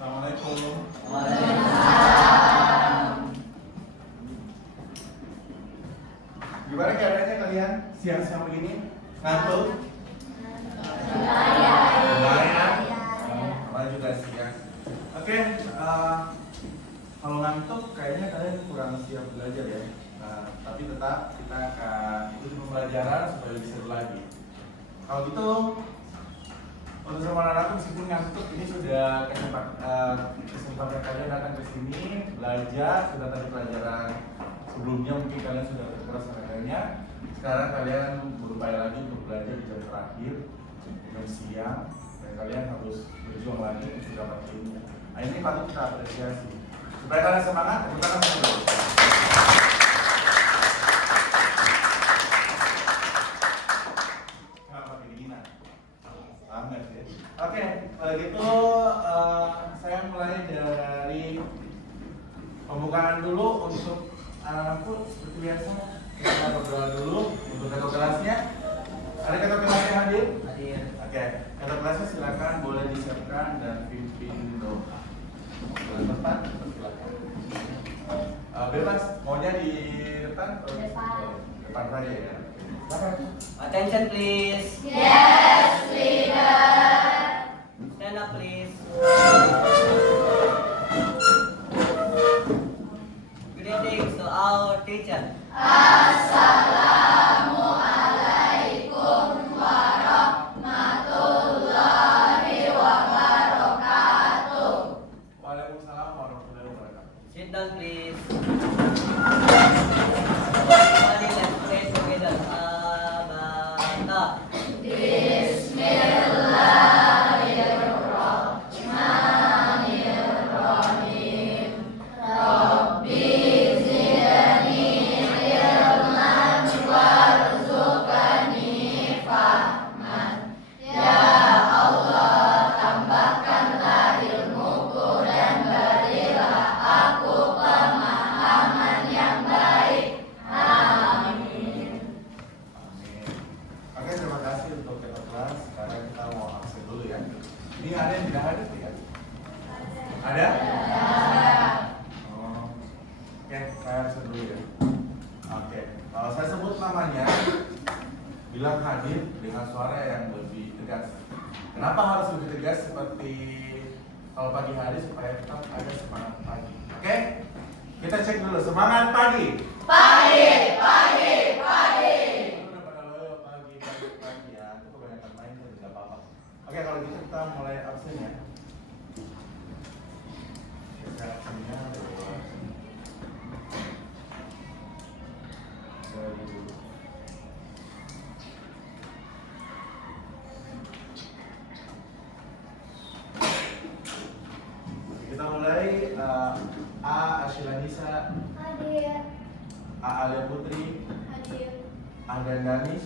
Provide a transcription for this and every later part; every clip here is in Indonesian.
Assalamualaikum. Waalaikumsalam. Gimana keadaannya kalian siang-siang begini? Ngantuk? Lumayan. Apa juga siang. Oke, kalau ngantuk kayaknya kalian kurang siap belajar ya. Tapi tetap kita akan ikuti pembelajaran supaya lebih seru lagi. Kalau gitu, untuk semua anak-anak meskipun ngantuk, ini sudah kesempatan kalian datang ke sini belajar. Sudah tadi pelajaran sebelumnya mungkin kalian sudah terkuras tenaganya. Sekarang kalian berupaya lagi untuk belajar di jam terakhir, jam siang, dan kalian harus berjuang lagi untuk dapat ilmu. Nah, ini patut kita apresiasi. Supaya kalian semangat, tepuk tangan dulu. Kenapa kedinginan? Banget ya. Oke, kalau gitu saya mulai dari pembukaan dulu untuk anak-anakku seperti biasa. Kita berdoa dulu untuk ketua kelasnya. Ada ketua kelasnya hadir? Hadir. Oke, ketua kelasnya silakan boleh disiapkan dan pimpin doa. Boleh depan, silakan. Bebas, maunya di depan? Depan saja ya. Silakan. Attention please. Yes, leader. Stand up please. Greetings to our teacher. Assalamualaikum warahmatullahi wabarakatuh. Waalaikumsalam warahmatullahi wabarakatuh. Sit down please. Everybody let's pray together. Abata. Bismillahirrahmanirrahim. Rabbi zidni ilman warzuqni fahman. Ya Allah, tambahkanlah ilmuku dan berilah aku pemahaman yang baik. Amin. Amin. Oke, terima kasih untuk ketua kelas. Sekarang kita mau absen dulu ya. Ini ada yang tidak hadir tidak? Ada? Oh. Oke, saya absen dulu ya. Oke, kalau saya sebut namanya, bilang hadir dengan suara yang lebih tegas. Kenapa harus lebih tegas seperti kalau pagi hari supaya tetap ada semangat pagi. Oke? Kita cek dulu semangat pagi. Pagi, pagi, pagi. Udah pada loyo pagi ya. Itu kebanyakan main tuh tidak apa-apa. Oke, kalau gitu kita mulai absen ya. Kita absennya lewat dari dulu. Kita mulai A. Ashilanisa, Hadir, A. Alia Putri, hadir, Ahdan Danis,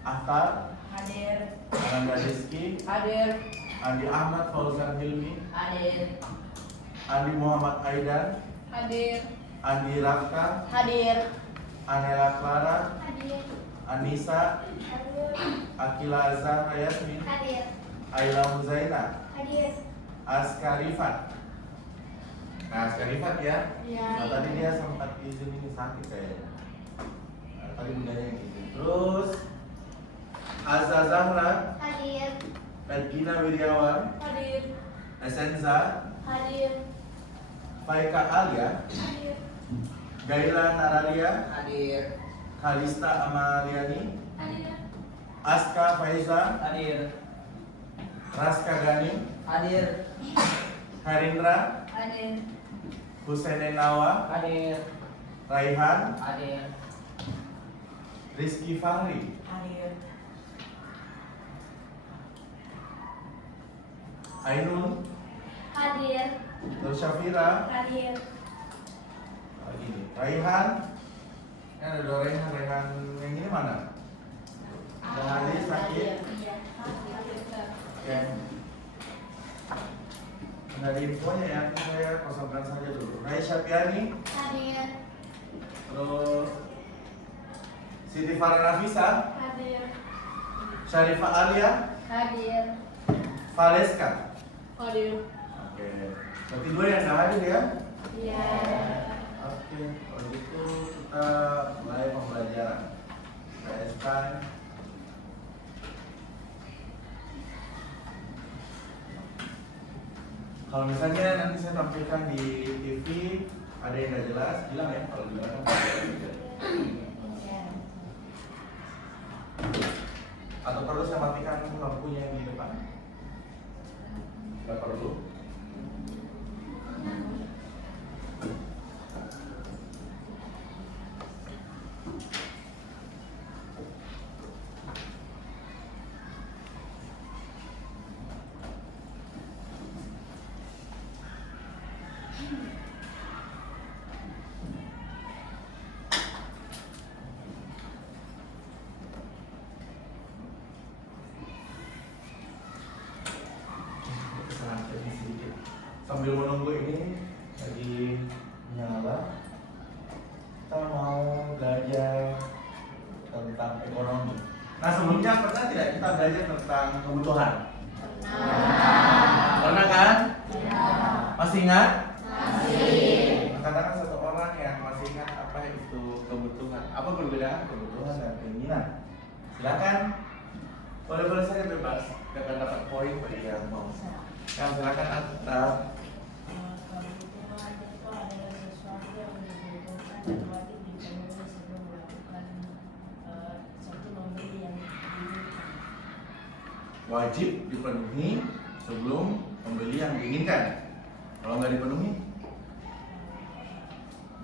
Ahtar, hadir, Ananda Rizky, hadir, Andi Ahmad Fauzan Hilmi, hadir, Andi Muhammad Aidan, hadir, Andi Rafka, hadir, Anela Clara, hadir, Anissa, hadir, Akila Zahra Yasmin, hadir, Ayla Muzaina, hadir. Askarifat. Nah, Askarifat ya. Ya. Nah, tadi dia sempat izin ini sakit kayaknya. Nah, tadi bundanya yang izin. Terus Azza Zahra, Hadir, Regina Wiryawan, hadir, Esenza, hadir, Faika Alia, hadir, Gaila Naralia, Hadir. Kalista Amaliani, hadir, Aska Faiza, Hadir. Raska Gani, Hadir. Harindra, hadir, Husain Nawa, Hadir. Raihan, Hadir. Rizky Fahri, hadir, Ainun, hadir, Nur Syafira, hadir, ini Raihan. Ini ada dua Raihan. Raihan yang ini mana? Yang hadir sakit. Iya, hadir. Oke. Dari infonya ya, saya kosongkan saja dulu. Rai Syafiani, Hadir, terus Siti Farah Nafisa, hadir, Syarifah Alia, hadir, Valeska. hadir, Oke. Oke. Berarti dua yang nggak hadir ya? Iya. Oke, kalau gitu kita mulai pembelajaran. PS time. Kalau misalnya nanti saya tampilkan di TV ada yang nggak jelas, bilang ya kalau di belakang. Atau perlu saya matikan lampunya yang di depan? Nggak perlu. Kesalahan teknis sedikit. Sambil menunggu ini lagi nyala, kita mau belajar tentang ekonomi. Nah sebelumnya pernah tidak kita belajar tentang kebutuhan? Pernah kan? Masih ingat? Katakan satu orang yang masih ingat apa itu kebutuhan. Apa perbedaan kebutuhan dan keinginan? Silakan. Boleh saja bebas. Kita akan dapat poin bagi yang mau. Yang silakan Atta. Kebutuhan itu adalah sesuatu yang dibutuhkan dan wajib dipenuhi sebelum melakukan suatu membeli yang diinginkan. Wajib dipenuhi sebelum membeli yang diinginkan. Kalau nggak dipenuhi,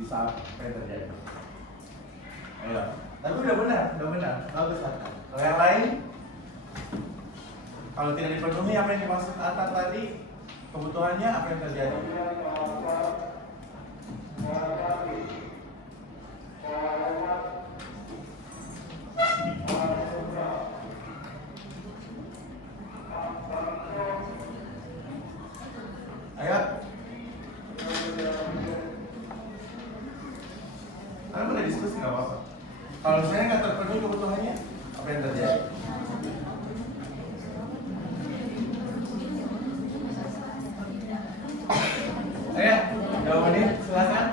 bisa apa yang terjadi? Ayo. Tapi udah benar. Bagus Atta. Kalau yang lain, kalau tidak dipenuhi apa yang dimaksud Atta tadi, kebutuhannya apa yang terjadi? Ayo. Kalian boleh diskusi nggak apa-apa. Kalau misalnya nggak terpenuhi kebutuhannya, apa yang terjadi? Ayo, jawabannya silakan.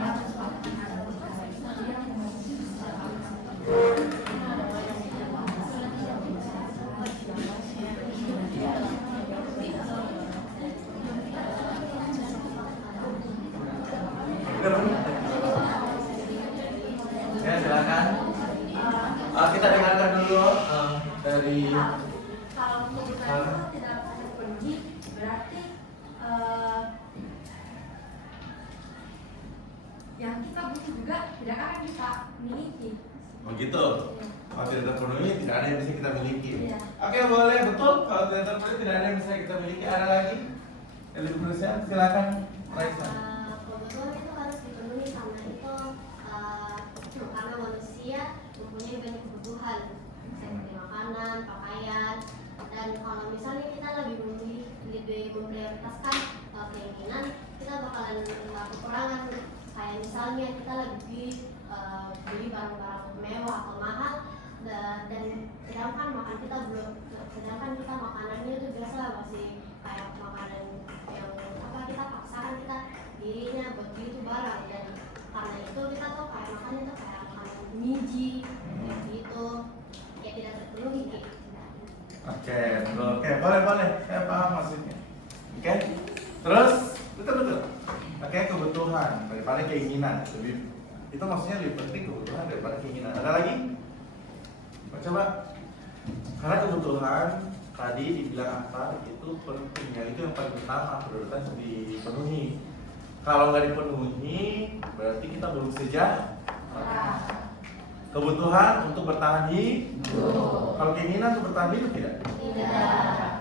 Ya silakan. Kita dengarkan dulu dari Kalau kebutuhan itu tidak terpenuhi, berarti yang kita butuh juga tidak akan kita miliki. begitu. Kalau tidak terpenuhi, tidak ada yang bisa kita miliki. Iya. Oke, boleh, betul. Kalau tidak terpenuhi, tidak ada yang bisa kita miliki. Ada lagi? Yang lebih krusial, silakan, Raisa. Kebutuhan itu harus dipenuhi karena itu karena manusia mempunyai banyak kebutuhan seperti makanan, pakaian, dan kalau misalnya kita lebih memprioritaskan keinginan, kita bakalan kekurangan. Kayak misalnya kita lebih beli barang-barang mewah atau mahal, dan sedangkan kita makanannya itu biasa masih kayak makanan yang kita paksakan kita dirinya buat beli itu barang, dan karena itu kita tuh kayak makannya tuh kayak makanan biji kayak gitu ya, tidak terpenuhi gitu. Oke, boleh. Saya paham maksudnya. Oke, terus betul. Oke, kebutuhan daripada keinginan. Itu maksudnya lebih penting kebutuhan daripada keinginan. Ada lagi? Coba. Karena kebutuhan tadi dibilang apa itu pentingnya, itu yang paling utama, prioritas dipenuhi. Kalau nggak dipenuhi, berarti kita belum sejahtera. Kebutuhan untuk bertahan hidup. Kalau keinginan untuk bertahan hidup tidak? Tidak.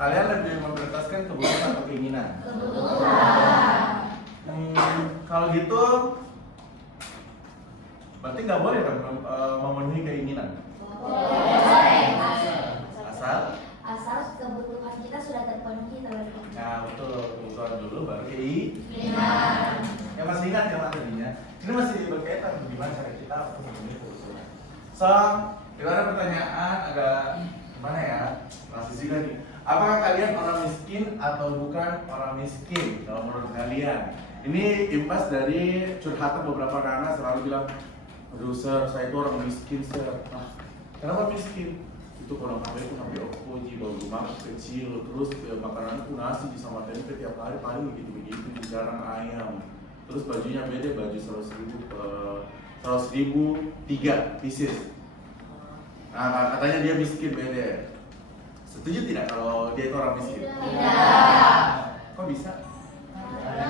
Kalian lebih memprioritaskan kebutuhan atau keinginan? Kebutuhan. Kalau gitu, berarti nggak boleh dong memenuhi keinginan. Boleh. Asal kebutuhan kita sudah terpenuhi terlebih dahulu. Nah betul, kebutuhan dulu baru keinginan. Keinginan. Ya masih ingat yang tadinya? Ini masih berkaitan bagaimana cara kita untuk memenuhi kebutuhan. So, kalau ada pertanyaan agak gimana ya? Transisi lagi. Apakah kalian orang miskin atau bukan orang miskin? Kalau menurut kalian, ini imbas dari curhatan beberapa anak selalu bilang, aduh sir, saya itu orang miskin sir. Nah, kenapa miskin? Itu kalau HP itu HP Oppo, baru rumah kecil, terus makanan itu nasi sama tempe tiap hari paling begitu-begitu, jarang ayam. Terus bajunya beda, baju 100.000 3 pieces. Nah, katanya dia miskin beda. Setuju tidak kalau dia itu orang miskin? Tidak. Kok bisa? Karena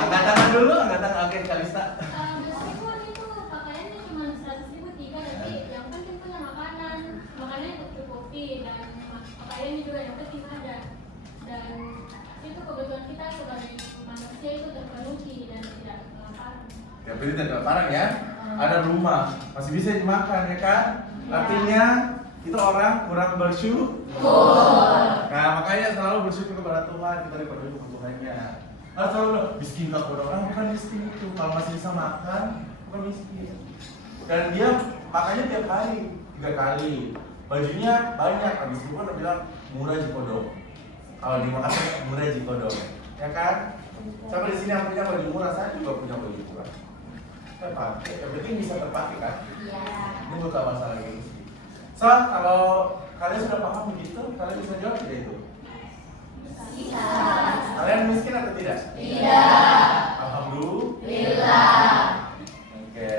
Angkat tangan dulu, angkat tangan. Oke, Kalista. meskipun itu pakaiannya cuma 100.000 tiga, tapi yang penting punya makanan, makanannya tercukupi dan pakaiannya juga yang penting ada. Dan itu kebutuhan kita sebagai manusia itu terpenuhi dan tidak kelaparan. Ya, berarti tidak kelaparan ya. Ada rumah, masih bisa dimakan ya kan? Artinya itu orang kurang bersyukur. Nah, makanya selalu bersyukur kepada Tuhan, kita dipenuhi kebutuhannya. Harus selalu miskin nggak kepada orang, bukan miskin itu. Kalau masih bisa makan, bukan miskin. Dan dia makannya tiap hari, 3 kali. Bajunya banyak, meskipun dia bilang murah jikodong. Kalau di Makassar murah jikodong, ya kan? Sampai di sini yang punya baju murah, saya juga punya baju murah. Saya pakai, yang penting bisa terpakai kan? Ini bukan masalah gitu. So, kalau kalian sudah paham begitu, kalian bisa jawab tidak itu? Bisa. Kalian miskin atau tidak? Tidak. Alhamdulillah. Oke.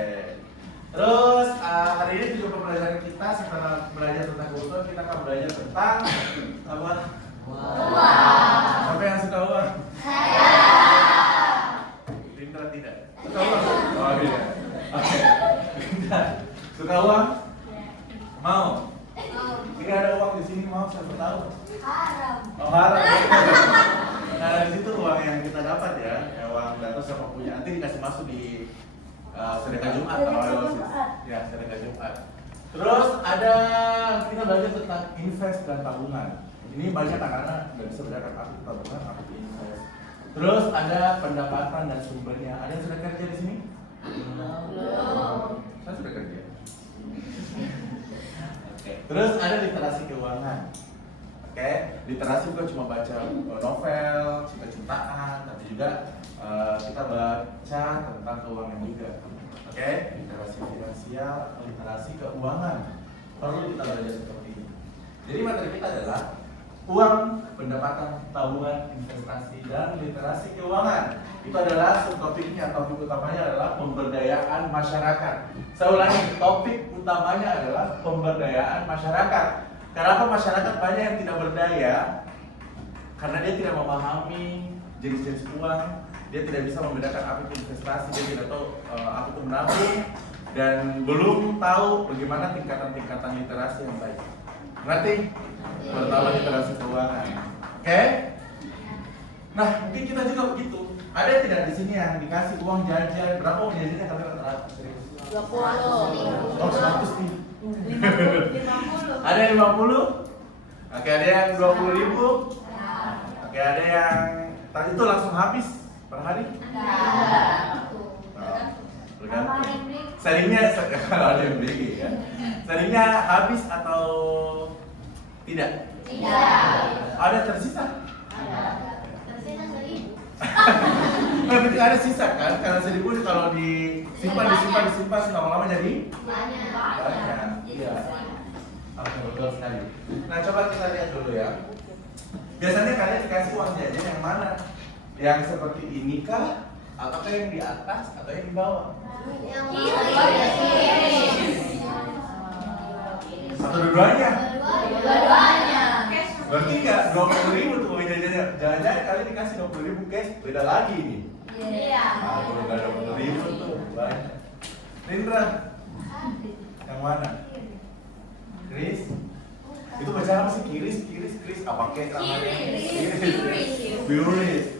Terus hari ini juga pembelajaran kita setelah belajar tentang kebutuhan, kita akan belajar tentang apa? Uang. Siapa yang suka uang? Saya. Rindra tidak. Suka uang? Oh iya. Oke. Rindra, suka uang? Mau? Jika ada uang di sini mau, siapa tahu? Haram. Oh harap. Nah dari situ uang yang kita dapat ya, uang data siapa punya, nanti dikasih masuk di sedekah Jumat kalau ada OSIS. Ya sedekah Jumat. Terus ada kita belajar tentang invest dan tabungan. Ini banyak anak-anak nggak bisa bedakan apa itu tabungan, apa itu invest. Terus ada pendapatan dan sumbernya. Ada yang sudah kerja di sini? Belum. Saya sudah kerja. Oke. Terus ada literasi keuangan. Oke, literasi bukan cuma baca novel, cinta-cintaan, tapi juga kita baca tentang keuangan juga. Oke, literasi finansial, literasi keuangan. Perlu kita belajar seperti ini. Jadi materi kita adalah uang, pendapatan, tabungan, investasi, dan literasi keuangan. Itu adalah subtopiknya, topik utamanya adalah pemberdayaan masyarakat. Saya ulangi, topik utamanya adalah pemberdayaan masyarakat. Kenapa masyarakat banyak yang tidak berdaya? Karena dia tidak memahami jenis-jenis uang, dia tidak bisa membedakan apa itu investasi, dia tidak tahu apa itu menabung, dan belum tahu bagaimana tingkatan-tingkatan literasi yang baik. Ngerti? Pertama literasi keuangan. Oke? Nah, mungkin kita juga begitu. Ada yang tidak di sini yang dikasih uang jajan? Berapa uang jajannya kalian rata-rata? 20. Oh, 100 nih. 50. Ada yang 50? Oke, ada yang 20.000? Oke, ada yang tadi itu langsung habis per hari? Tergantung. Seringnya kalau ada yang beli ya. Seringnya habis atau tidak? Ada tersisa? Tersisa 1.000. Nah, berarti ada sisa kan? Karena 1.000 kalau disimpan lama-lama jadi banyak. Iya. Oke, betul sekali. Nah, coba kita lihat dulu ya. Biasanya kalian dikasih uang jajan yang mana? Yang seperti ini kah? Apakah yang di atas atau yang di bawah? Yang Atau dua-duanya? Dua-duanya. Berarti nggak 20.000 tuh uang jajannya. Jangan-jangan kalian dikasih 20.000 cash, beda lagi nih. Iya. Ah, kalau nggak 20.000 tuh banyak. Rindra, yang mana? Chris? Itu baca apa sih? Kiris? Apa kek namanya? Kiris.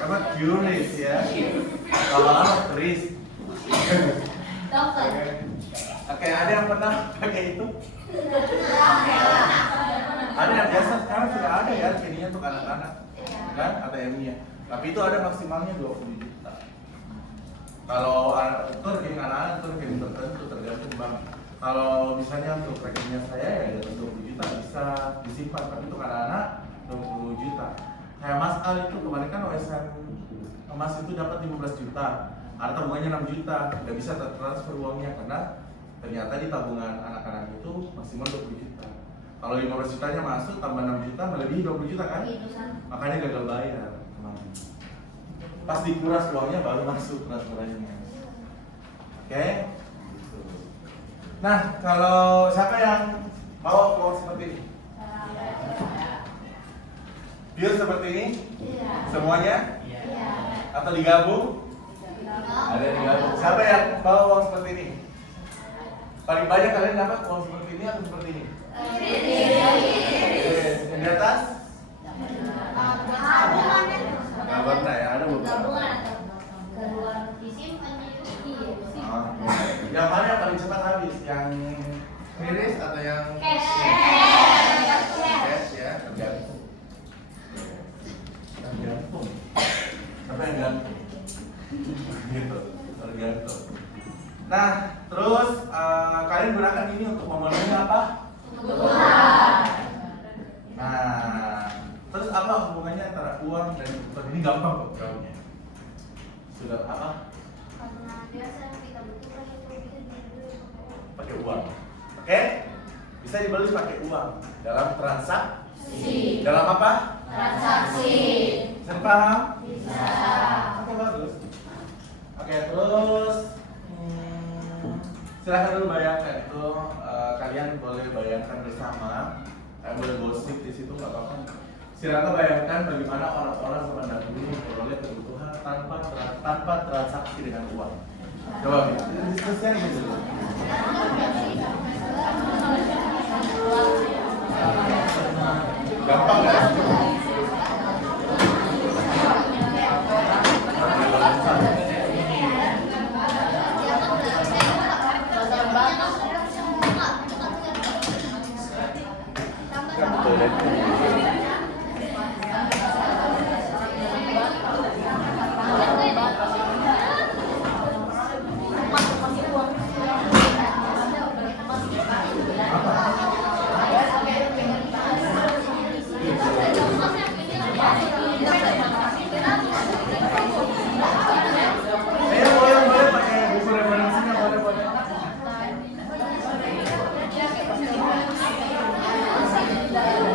Apa Kiris ya? Lama-lama Chris. Dokter. Oke, ada yang pernah pakai itu? Ada yang biasa sekarang sudah ada ya rekeningnya untuk anak-anak, kan ATM-nya. Tapi itu ada maksimalnya 20 juta. Kalau itu rekening anak-anak itu rekening tertentu tergantung bank. Kalau misalnya untuk rekeningnya saya ya di atas 20 juta bisa disimpan, tapi untuk anak-anak 20 juta. Kayak Mas Al itu kemarin kan OSN emas itu dapat 15 juta, ada tabungannya 6 juta, nggak bisa transfer uangnya karena ternyata di tabungan anak-anak itu maksimal 20 juta. Kalau 15 jutanya masuk tambah 6 juta melebihi 20 juta kan? Makanya gagal bayar kemarin. Pas dikuras uangnya baru masuk transferannya. Oke? Nah, kalau siapa yang mau uang seperti ini? Pure seperti ini? Semuanya? Atau digabung? Ada yang digabung. Siapa yang bawa uang seperti ini? Paling banyak kalian dapat uang seperti ini atau seperti ini? Yang di atas? Nggak pernah ya, ada beberapa. Yang mana yang paling cepat habis? Yang miris atau yang cash ya? Tergantung. Tergantung. Apa yang gantung? Gitu, tergantung. Nah, terus kalian gunakan ini untuk memenuhi apa? Kebutuhan. Nah, terus apa hubungannya antara uang dan kebutuhan? Ini gampang kok jawabnya. Sudah apa? Karena biasa yang kita butuhkan itu bisa dibeli Pakai uang. Oke? Bisa dibeli pakai uang dalam transaksi. Dalam apa? Transaksi. Bisa dipaham? Bisa. Oke, bagus. Oke, terus silahkan dulu bayangkan itu kalian boleh bayangkan bersama. Kalian boleh gosip di situ nggak apa-apa. Silahkan bayangkan bagaimana orang-orang zaman dahulu memperoleh kebutuhan tanpa transaksi dengan uang. Coba diskusikan gitu. Gampang nggak? Boleh pakai buku referensinya, boleh.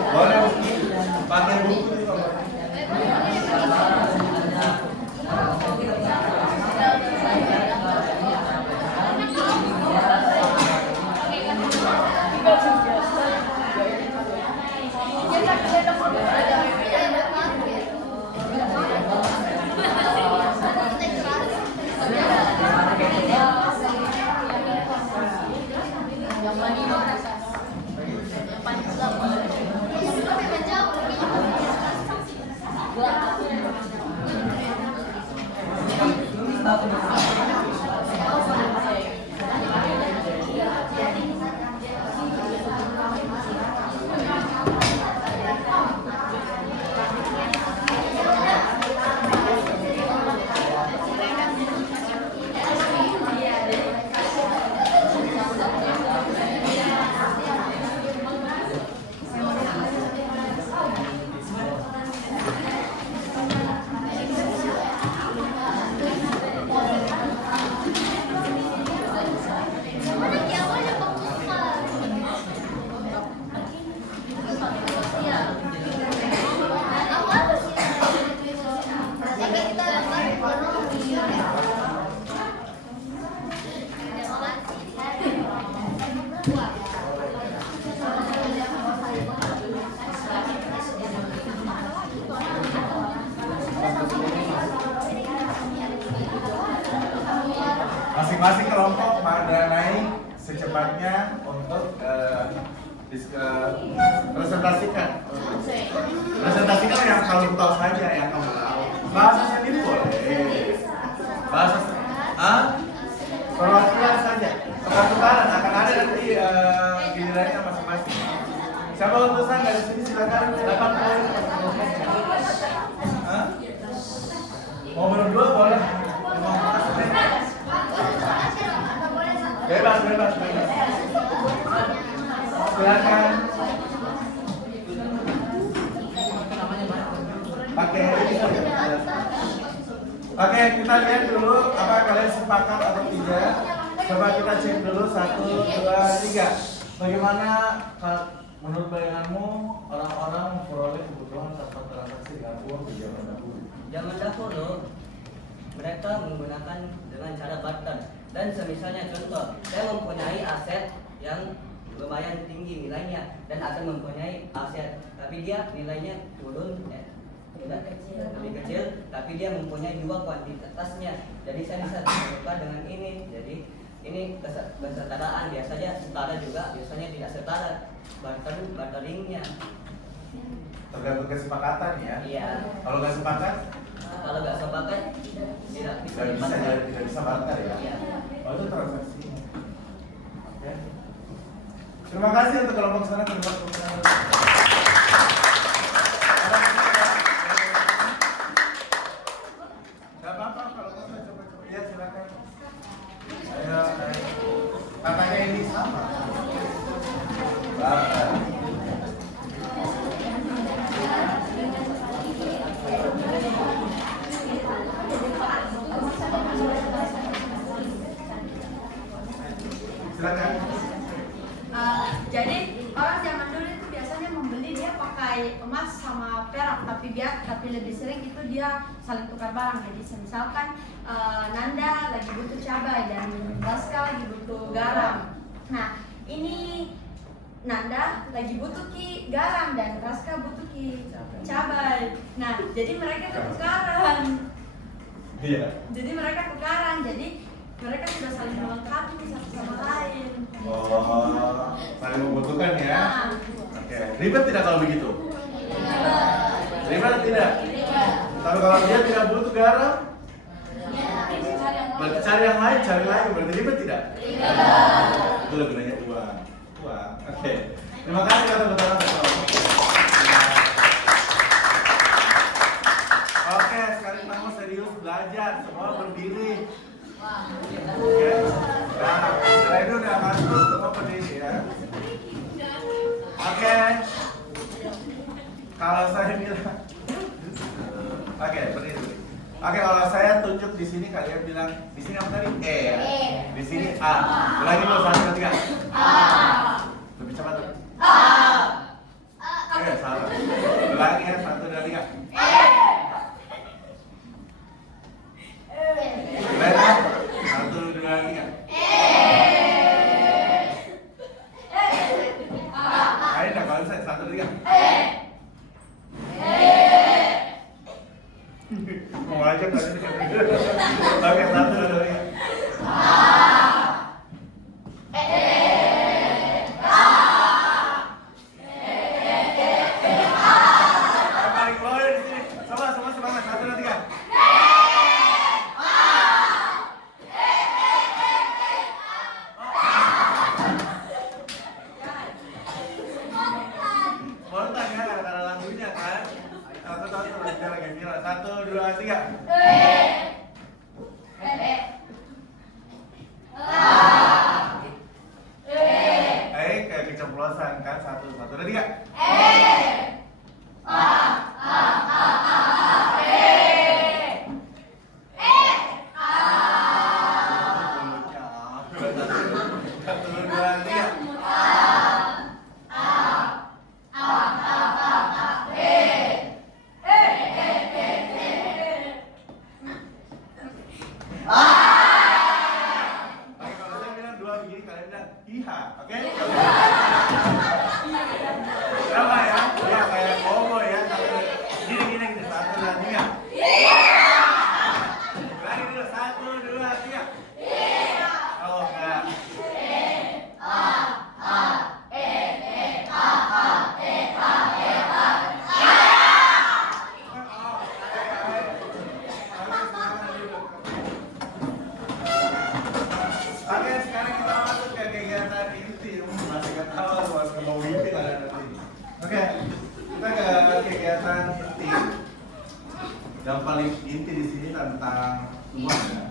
Boleh pakai buku juga boleh. Masing-masing kelompok pada naik secepatnya untuk presentasikan. Presentasikan yang kamu tahu saja, yang kamu tahu. Bahasa sendiri boleh. Bahasa perwakilan saja. Pertukaran akan ada nanti gilirannya masing-masing. Siapa utusan dari sini silakan dapat poin. Mau berdua boleh. Bebas. silakan. Oke, kita lihat dulu apa kalian sepakat atau tidak. Coba kita cek dulu 1, 2, 3. Bagaimana menurut bayanganmu orang-orang memperoleh kebutuhan tanpa transaksi dengan uang di zaman dahulu? Zaman dahulu mereka menggunakan dengan cara barter. Dan semisalnya contoh, saya mempunyai aset yang lumayan tinggi nilainya dan akan mempunyai aset, tapi dia nilainya turun, lebih kecil, tapi dia mempunyai 2 kuantitasnya. Jadi saya bisa tukar dengan ini. Jadi ini kesetaraan, biasanya setara juga, biasanya tidak setara barteringnya. Tergantung kesepakatan ya. Iya. Kalau nggak sepakat, Kalau nggak sepakat tidak bisa tidak bisa barter ya. Iya. Oh, itu transaksi. Oke. Terima kasih untuk kelompok sana kelompok sana. Gak apa-apa kalau nggak bisa coba-coba. Iya silakan. Ayo, katanya ini sama. Barter. Silakan. Jadi orang zaman dulu itu biasanya membeli dia pakai emas sama perak, tapi lebih sering itu dia saling tukar barang. Jadi misalkan Nanda lagi butuh cabai dan Raska lagi butuh garam. Nah ini Nanda lagi butuh garam dan Raska butuh cabai. Nah jadi mereka tukaran. Iya. Jadi mereka tukaran. Jadi mereka sudah saling melengkapi satu sama lain. Oh, saling membutuhkan ya. Oke, ribet tidak kalau begitu? Ribet atau tidak? Tapi kalau dia tidak butuh garam, berarti cari yang lain, berarti ribet tidak? Itu lebih banyak uang. Oke, terima kasih kata betul. Oke, sekarang kita mau serius belajar, semua berdiri. Oke, nah, setelah itu udah masuk, semua berdiri ya. Oke, kalau saya bilang, oke berdiri. Oke, kalau saya tunjuk di sini kalian bilang di sini apa tadi? E. Di sini A. Ulangi dulu 1, 2, 3. A. Lebih cepat tuh. A. Oke, salah. Ulangi ya 1, 2, 3. Ulangi 1, 2, 3. Ayo dah kalau saya 1, 2, 3. Mau aja tadi. Oke, 1, 2, 3. Paling bawah di sini. Semua semangat 1, 2, 3. Spontan ya, ada lagunya kan. Satu lagi viral. 1, 2, 3. Kayak keceplosan kan. 1, 2, 3. Satu, dua, tiga. Oke, kalau saya bilang 2 begini, kalian bilang iha, oke? Sama ya? Ya, kayak cowboy ya. Gini. 1, 2, 3. Lagi dulu, 1, 2, 3. Oh, enggak. Oke, sekarang kita masuk ke kegiatan inti. Masih ketawa, masih mau inti ada nanti. Oke, kita ke kegiatan inti. Yang paling inti di sini tentang uang ya.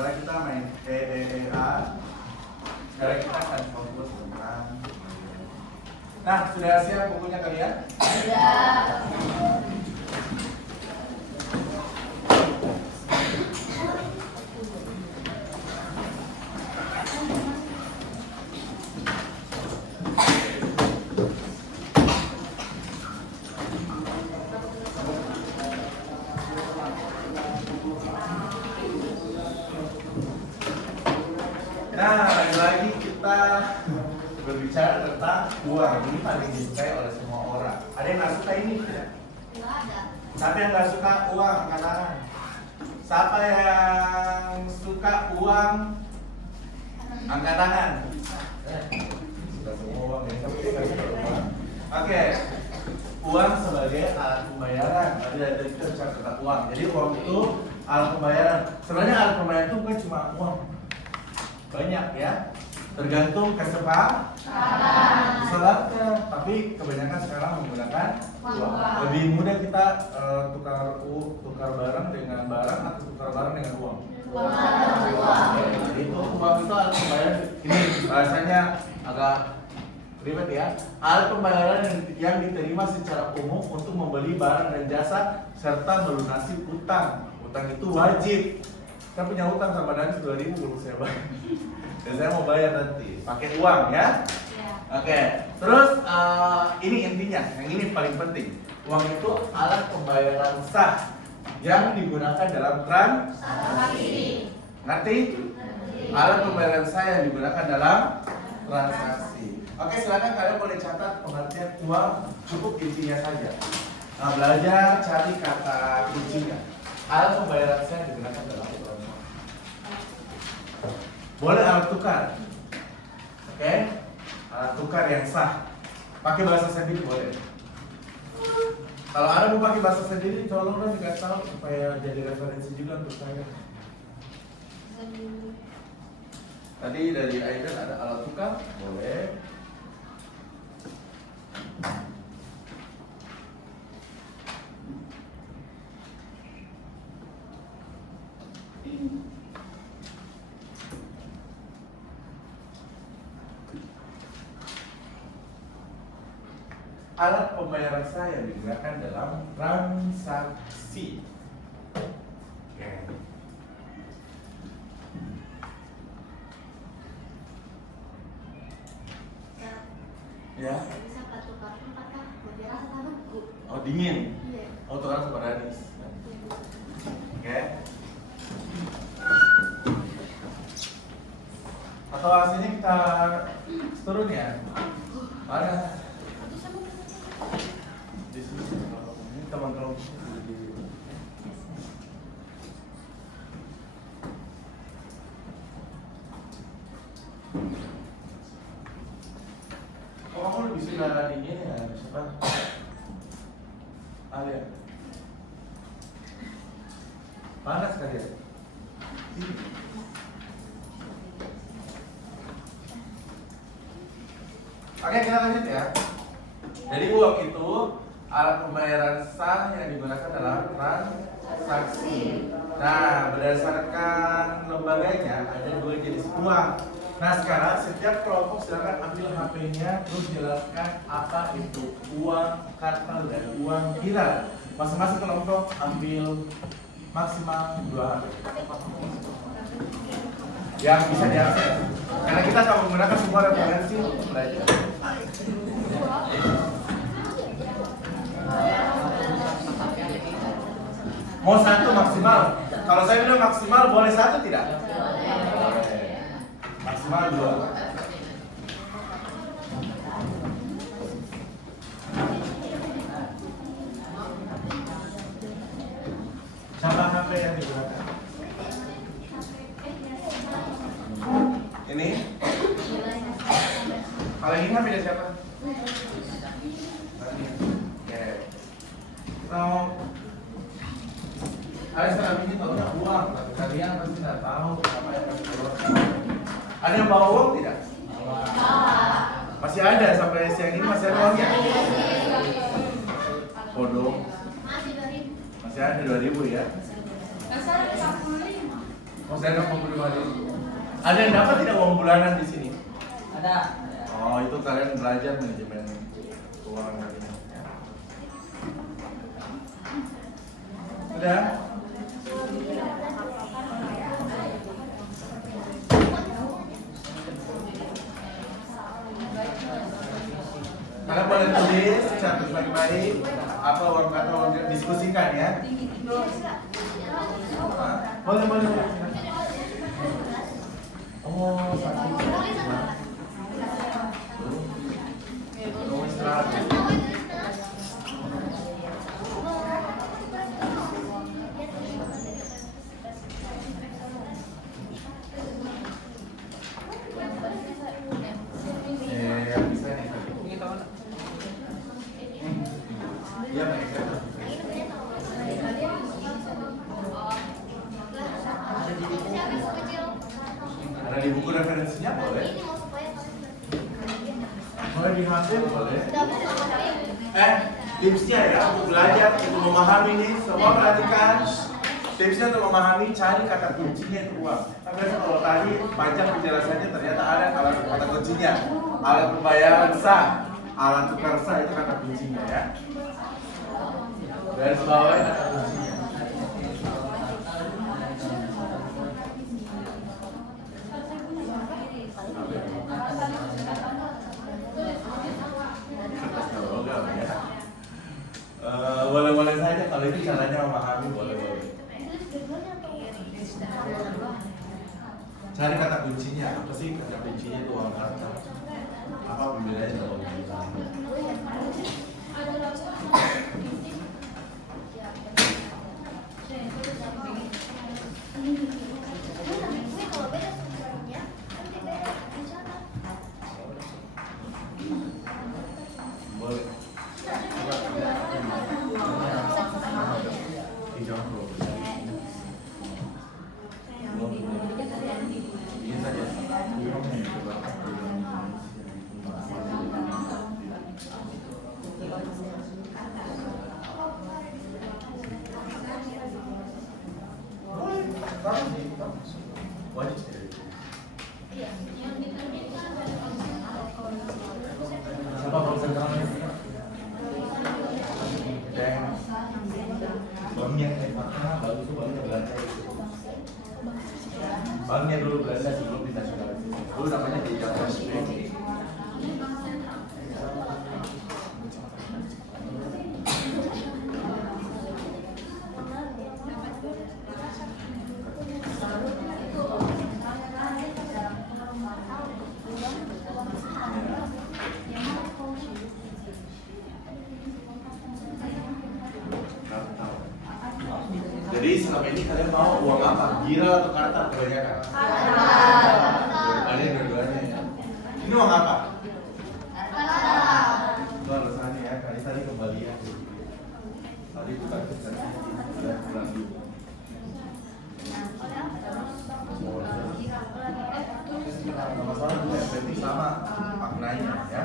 Misalnya kita main A. Sekarang kita akan fokus tentang. Nah, sudah siap bukunya kalian? Nah, lagi kita berbicara tentang uang. Ini paling disukai oleh semua orang. Ada yang nggak suka ini tidak? Nggak ada. Siapa yang nggak suka uang? Angkat tangan. Siapa yang suka uang? Angkat tangan. Suka semua uang ya. Oke. Uang sebagai alat pembayaran. Tadi kita bicara tentang uang. Jadi uang itu alat pembayaran. Sebenarnya alat pembayaran itu bukan cuma uang. Banyak ya. Tergantung kesepakatan. Tapi kebanyakan sekarang menggunakan uang. Lebih mudah kita tukar barang dengan barang atau tukar barang dengan uang. Jadi uang itu alat pembayaran. Ini bahasanya agak ribet ya. Alat pembayaran yang diterima secara umum untuk membeli barang dan jasa serta melunasi utang. Utang itu wajib. Saya punya utang sama Danis 2.000 belum saya bayar. Dan saya mau bayar nanti pakai uang ya. Oke. Terus ini intinya, yang ini paling penting. Uang itu alat pembayaran sah yang digunakan dalam transaksi. Ngerti? Alat pembayaran sah yang digunakan dalam transaksi. Oke, silakan kalian boleh catat pengertian uang, cukup intinya saja. Nah, belajar cari kata kuncinya. Alat pembayaran sah yang digunakan dalam transaksi. Boleh alat tukar. Oke? Alat tukar yang sah. Pakai bahasa sendiri boleh. Kalau ada mau pakai bahasa sendiri, tolong dong dikasih tahu supaya jadi referensi juga untuk saya. Tadi dari Aidan ada alat tukar, boleh. Alat pembayaran sah yang digunakan dalam transaksi. Oke. Ya. Bisa plat tukar tempat kah? Lebih rasa sama buku. Oh, dingin. Iya. Oh, tukar sama Danis. Oke. Atau hasilnya kita turun ya? Mana? Di sini ini teman-teman oh, kamu lebih suka dingin ya? Siapa? Alia. Panas kali ya? Sini. Oke, kita lanjut ya. Jadi uang itu alat pembayaran sah yang digunakan dalam transaksi. Nah, berdasarkan lembaganya ada 2 jenis uang. Nah, sekarang setiap kelompok silakan ambil HP-nya terus jelaskan apa itu uang kartal dan uang viral. Masing-masing kelompok ambil maksimal 2 HP. Yang bisa diakses. Karena kita akan menggunakan semua referensi untuk belajar. Mau 1 maksimal. Kalau saya bilang maksimal boleh 1 tidak? Boleh. Maksimal 2. Siapa HP yang digunakan? Ini? Kalau ini HP dari siapa? Oke. Kalian sekarang ini tahu nggak uang, tapi kalian pasti nggak tahu apa yang harus dikeluarkan. Ada yang bawa uang tidak? Masih ada sampai siang ini masih ada uangnya? Bodoh. Masih 2.000. Masih ada 2.000 ya? Oh, saya dapat uang pribadi. Ada yang dapat tidak uang bulanan di sini? Ada. Oh, itu kalian belajar manajemen keuangan kalian. Ya. Udah? Kalian boleh tulis, catat baik-baik apa orang kata orang diskusikan ya. Boleh, boleh. Oh, sakit. Oh, istirahat. Bisa nih. Iya, Pak. Ada di buku referensinya boleh. Boleh di HP boleh. Tipsnya ya untuk belajar, untuk memahami ini semua perhatikan. Tipsnya untuk memahami cari kata kuncinya itu uang. Tapi kalau tadi panjang penjelasannya ternyata ada kata kuncinya. Alat pembayaran sah, alat tukar sah itu kata kuncinya ya. Garis bawah kata kuncinya. Boleh-boleh saja kalau itu caranya memahami boleh-boleh. Cari kata kuncinya, apa sih kata kuncinya itu uang karta? Apa pembedanya sama uang karta? Boleh. Banknya dulu Belanda sebelum dinasionalisasi. Dulu namanya di Jakarta. Jadi selama ini kalian mau uang apa? Gira atau karta kebanyakan? Ada dua-duanya ya. Ini uang apa? Itu alasannya ya. Kali tadi kembalian. Tadi bukan kesannya. Ada bulan dulu. Sama-sama dulu ya. Berarti sama maknanya ya.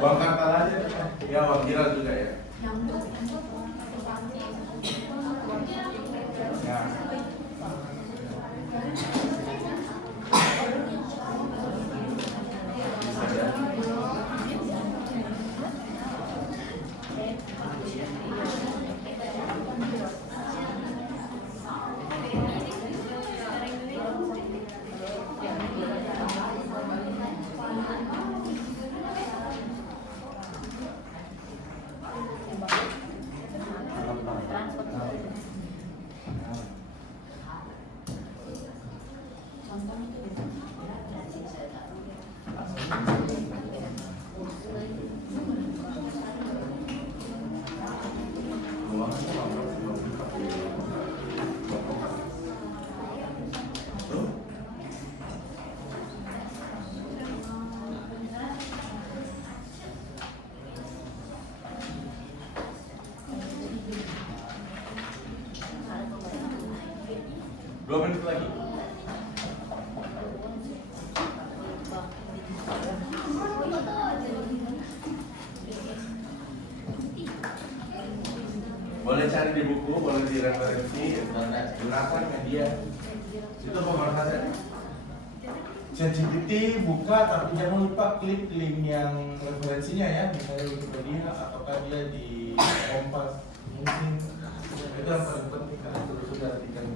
Uang kartal aja, ya uang gira juga ya. Ya. ruangan tuh nggak sebelum buka. Tuh. Dua menit lagi. Boleh cari di buku, boleh di referensi, internet, gunakan media. Itu pemanfaatan. ChatGPT buka, tapi jangan lupa klik link yang referensinya ya, misalnya Wikipedia ataukah dia di Kompas. Mungkin itu yang paling penting karena terus sudah tinggal.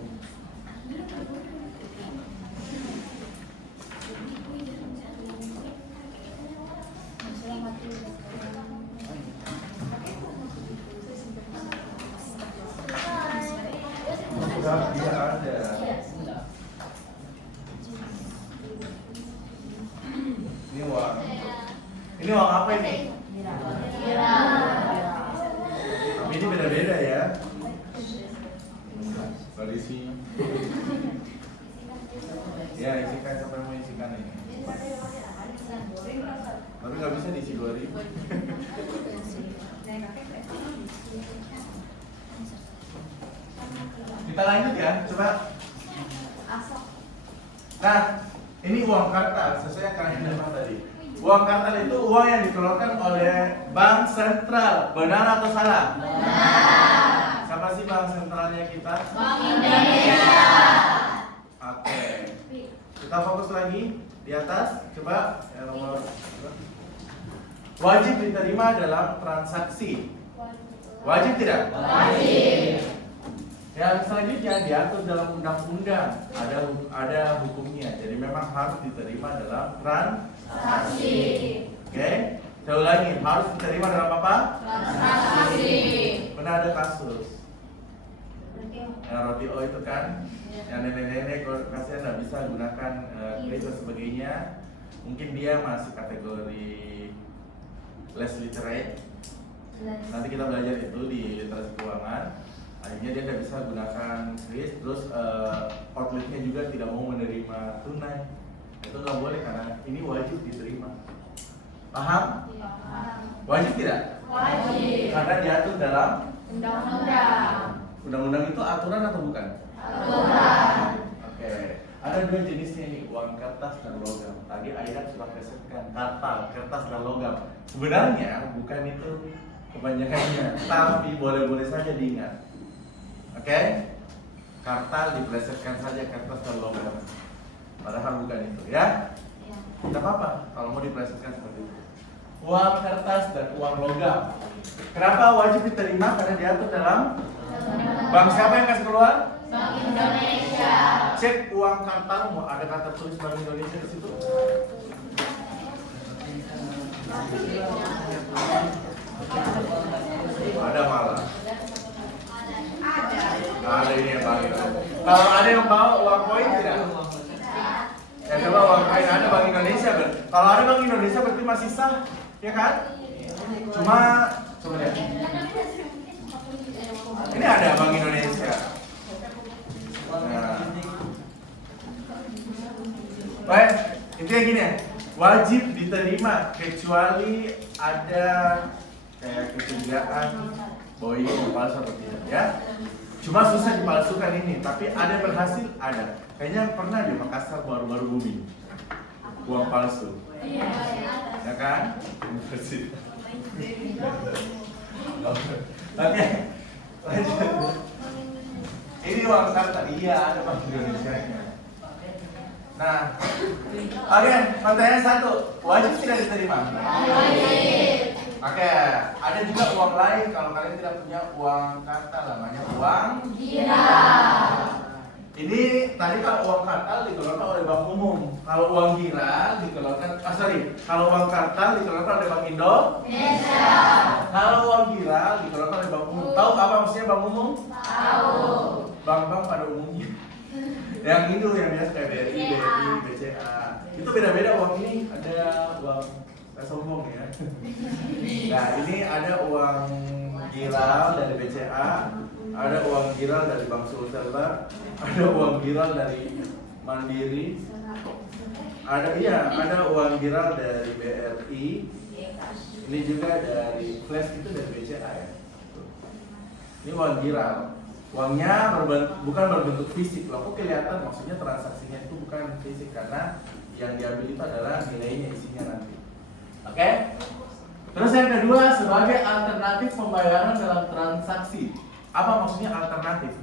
Dia ada. Ini uang. Ini uang apa ini? Tapi ini beda-beda ya. Kondisi. Ya, isikan siapa yang mau isikan ini. Tapi nggak bisa diisi 2.000. Kita lanjut ya, coba. Nah, ini uang kartal, sesuai yang kalian dapat tadi. Uang kartal itu uang yang dikeluarkan oleh bank sentral. Benar atau salah? Benar. Siapa sih bank sentralnya kita? Bank Indonesia. Oke. Kita fokus lagi di atas. Coba yang nomor. Wajib diterima dalam transaksi. Wajib tidak? Wajib. Yang selanjutnya diatur dalam undang-undang, ada hukumnya. Jadi memang harus diterima dalam transaksi. Oke, saya ulangi, harus diterima dalam apa? Transaksi. Pernah ada kasus yang roti O itu kan, yang nenek-nenek kasihan nggak bisa gunakan kredit dan sebagainya. Mungkin dia masih kategori less literate. Nanti kita belajar itu di literasi keuangan. Akhirnya dia tidak bisa gunakan kris, terus outletnya juga tidak mau menerima tunai. Itu nggak boleh karena ini wajib diterima. Paham? Wajib tidak? Wajib. Karena diatur dalam undang-undang. Undang-undang itu aturan atau bukan? Aturan. Oke. Ada dua jenisnya nih, uang kertas dan logam. Tadi Aida sudah presentkan kartal, kertas dan logam. Sebenarnya bukan itu kebanyakannya, tapi boleh-boleh saja diingat. Oke, kartal diplesetkan saja kertas dan logam. Padahal bukan itu ya. Tidak apa-apa kalau mau diplesetkan seperti itu. Uang kertas dan uang logam. Kenapa wajib diterima? Karena diatur dalam bank siapa yang kasih keluar? Bank Indonesia. Cek uang kartal, mau ada kata tulis Bank Indonesia di situ. Ada malah. Ada ini yang Bank Indonesia. Kalau ada yang bawa uang koin tidak? Ya coba uang koin ada Bank Indonesia. Kalau ada Bank Indonesia berarti masih sah, ya kan? Cuma coba lihat. Ini ada Bank Indonesia. Nah. Baik, intinya gini ya. Wajib diterima kecuali ada kayak kecurigaan bahwa ini palsu atau tidak ya. Cuma susah dipalsukan ini, tapi ada berhasil, ada. Kayaknya pernah di Makassar baru-baru booming uang palsu. Ya kan? Universitas. Oke. Lanjut. Ini uang kartal, iya ada Bank Indonesia. Nah, oke, pertanyaan satu, wajib tidak diterima? Wajib. Oke, ada juga uang lain kalau kalian tidak punya uang kartal, namanya uang gira. Ini tadi kalau uang kartal dikeluarkan oleh bank umum, kalau uang gira dikeluarkan, kalau uang kartal dikeluarkan oleh Bank Indonesia. Kalau uang gira dikeluarkan oleh bank umum. Tahu apa maksudnya bank umum? Tahu. Bank-bank pada umumnya. Yang itu yang biasa kayak BRI, BRI, BCA. Itu beda-beda uang ini, ada uang sombong ya. Nah, ini ada uang giral dari BCA, ada uang giral dari Bank Sulselbar, ada uang giral dari Mandiri, ada uang giral dari BRI, ini juga dari Flash itu dari BCA ya. Ini uang giral, uangnya bukan berbentuk fisik loh, kok kelihatan maksudnya transaksinya itu bukan fisik karena yang diambil itu adalah nilainya isinya nanti. Oke? Terus yang kedua sebagai alternatif pembayaran dalam transaksi. Apa maksudnya alternatif?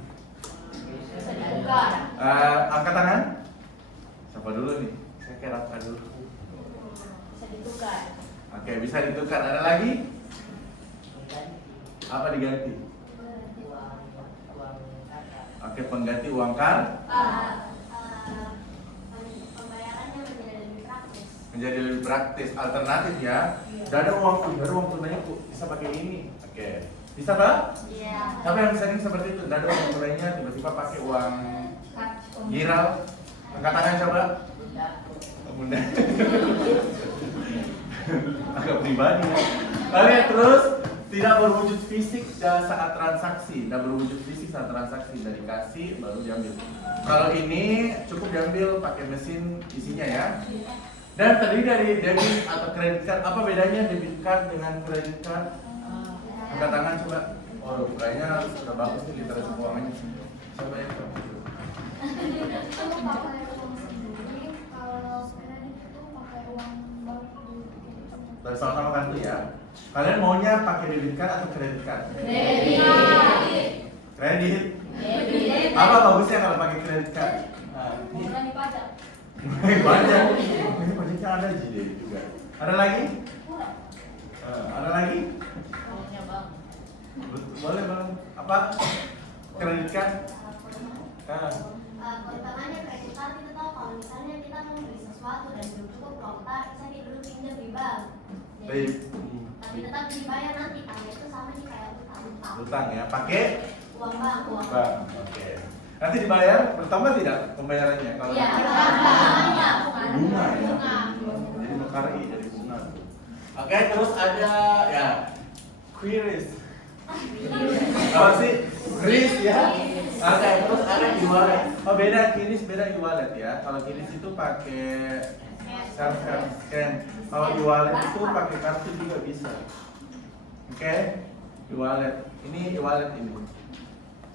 Bisa ditukar. Angkat tangan. Siapa dulu nih? Saya kira dulu. Bisa ditukar. Oke, bisa ditukar. Ada lagi? Apa diganti? Oke, pengganti uang Pembayarannya menjadi lebih praktis. menjadi lebih praktis, alternatif ya. Dan ada uang tunainya bisa pakai ini. Oke. Bisa Pak? Iya. Siapa yang sering seperti itu? Dan ada uang tunainya tiba-tiba pakai uang giral. Angkat tangan coba. Bunda. Agak pribadi ya. Oke, terus tidak berwujud fisik saat transaksi, tidak berwujud fisik saat transaksi, dari kasih baru diambil. Kalau ini cukup diambil pakai mesin isinya ya. Dan terdiri dari debit atau kredit card. Apa bedanya debit card dengan kredit card? Angkat tangan coba. Oh, kayaknya sudah bagus nih literasi keuangannya. Coba ya. Itu pakai uang sendiri, kalau kredit itu pakai uang baru. Dari sama-sama bantu ya. Kalian maunya pakai debit card atau kredit card? Kredit. Apa bagusnya kalau pakai kredit card? Mengurangi pajak. Banyak. Ini pajaknya ada juga. Ada lagi? Ada lagi? Maunya bang. Boleh bang. Apa? Kredit card? Keuntungannya kredit card kita tahu kalau misalnya kita mau beli sesuatu dan belum cukup kuota, kita dulu pinjam di bank. Baik. Tapi tetap dibayar nanti, karena itu sama sih kayak utang. Utang ya. Pakai Uang bank, uang. bank. Oke. Nanti dibayar bertambah tidak pembayarannya kalau Iya, bunga ya. Jadi mekari jadi bunga. Oke, terus ada ya quiris. Apa sih? Quiris ya. Oke, terus ada e-wallet. Oh beda quiris beda e-wallet ya. Kalau quiris itu pakai self scan. Kalau e-wallet itu pakai kartu juga bisa. Oke, e-wallet. Ini e-wallet ini.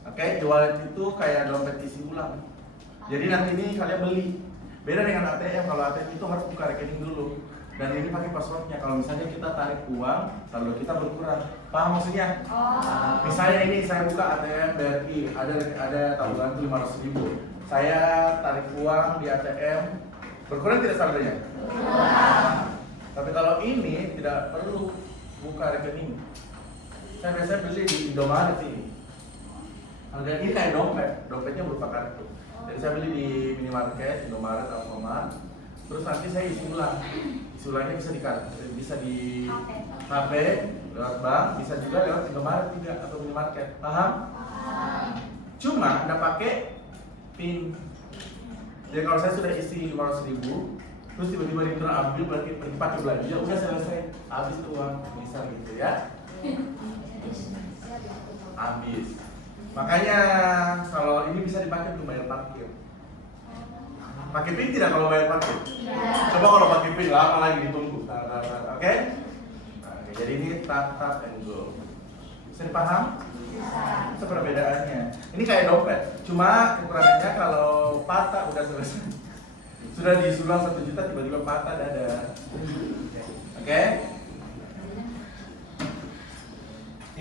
Oke, e-wallet itu kayak dompet isi ulang. Jadi nanti ini kalian beli. Beda dengan ATM. Kalau ATM itu harus buka rekening dulu. Dan ini pakai passwordnya. Kalau misalnya kita tarik uang, saldo kita berkurang. Paham maksudnya? Misalnya ini saya buka ATM BRI, ada tabungan 500.000. Saya tarik uang di ATM, berkurang tidak saldonya? Tapi kalau ini tidak perlu buka rekening. Saya biasanya beli di Indomaret ini. Harga ini kayak dompetnya berupa kartu. Jadi saya beli di minimarket, Indomaret, Alfamart. Terus nanti saya isi ulang. Isi ulangnya bisa di HP, lewat bank, bisa juga lewat Indomaret juga atau minimarket. Paham? Cuma nggak pakai PIN. Jadi kalau saya sudah isi 500.000, terus tiba-tiba return ambil berarti pergi pakai belanja, udah selesai, habis tuh uang, misal gitu ya. Habis. Makanya kalau ini bisa dipakai untuk bayar parkir. Pakai PIN tidak kalau bayar parkir? Coba kalau pakai PIN lama lagi ditunggu. Oke? Jadi ini tap and go. Bisa dipaham? Itu perbedaannya. Ini kayak dompet. Cuma kekurangannya kalau patah udah selesai. Sudah disulang 1 juta tiba-tiba patah dada. Oke?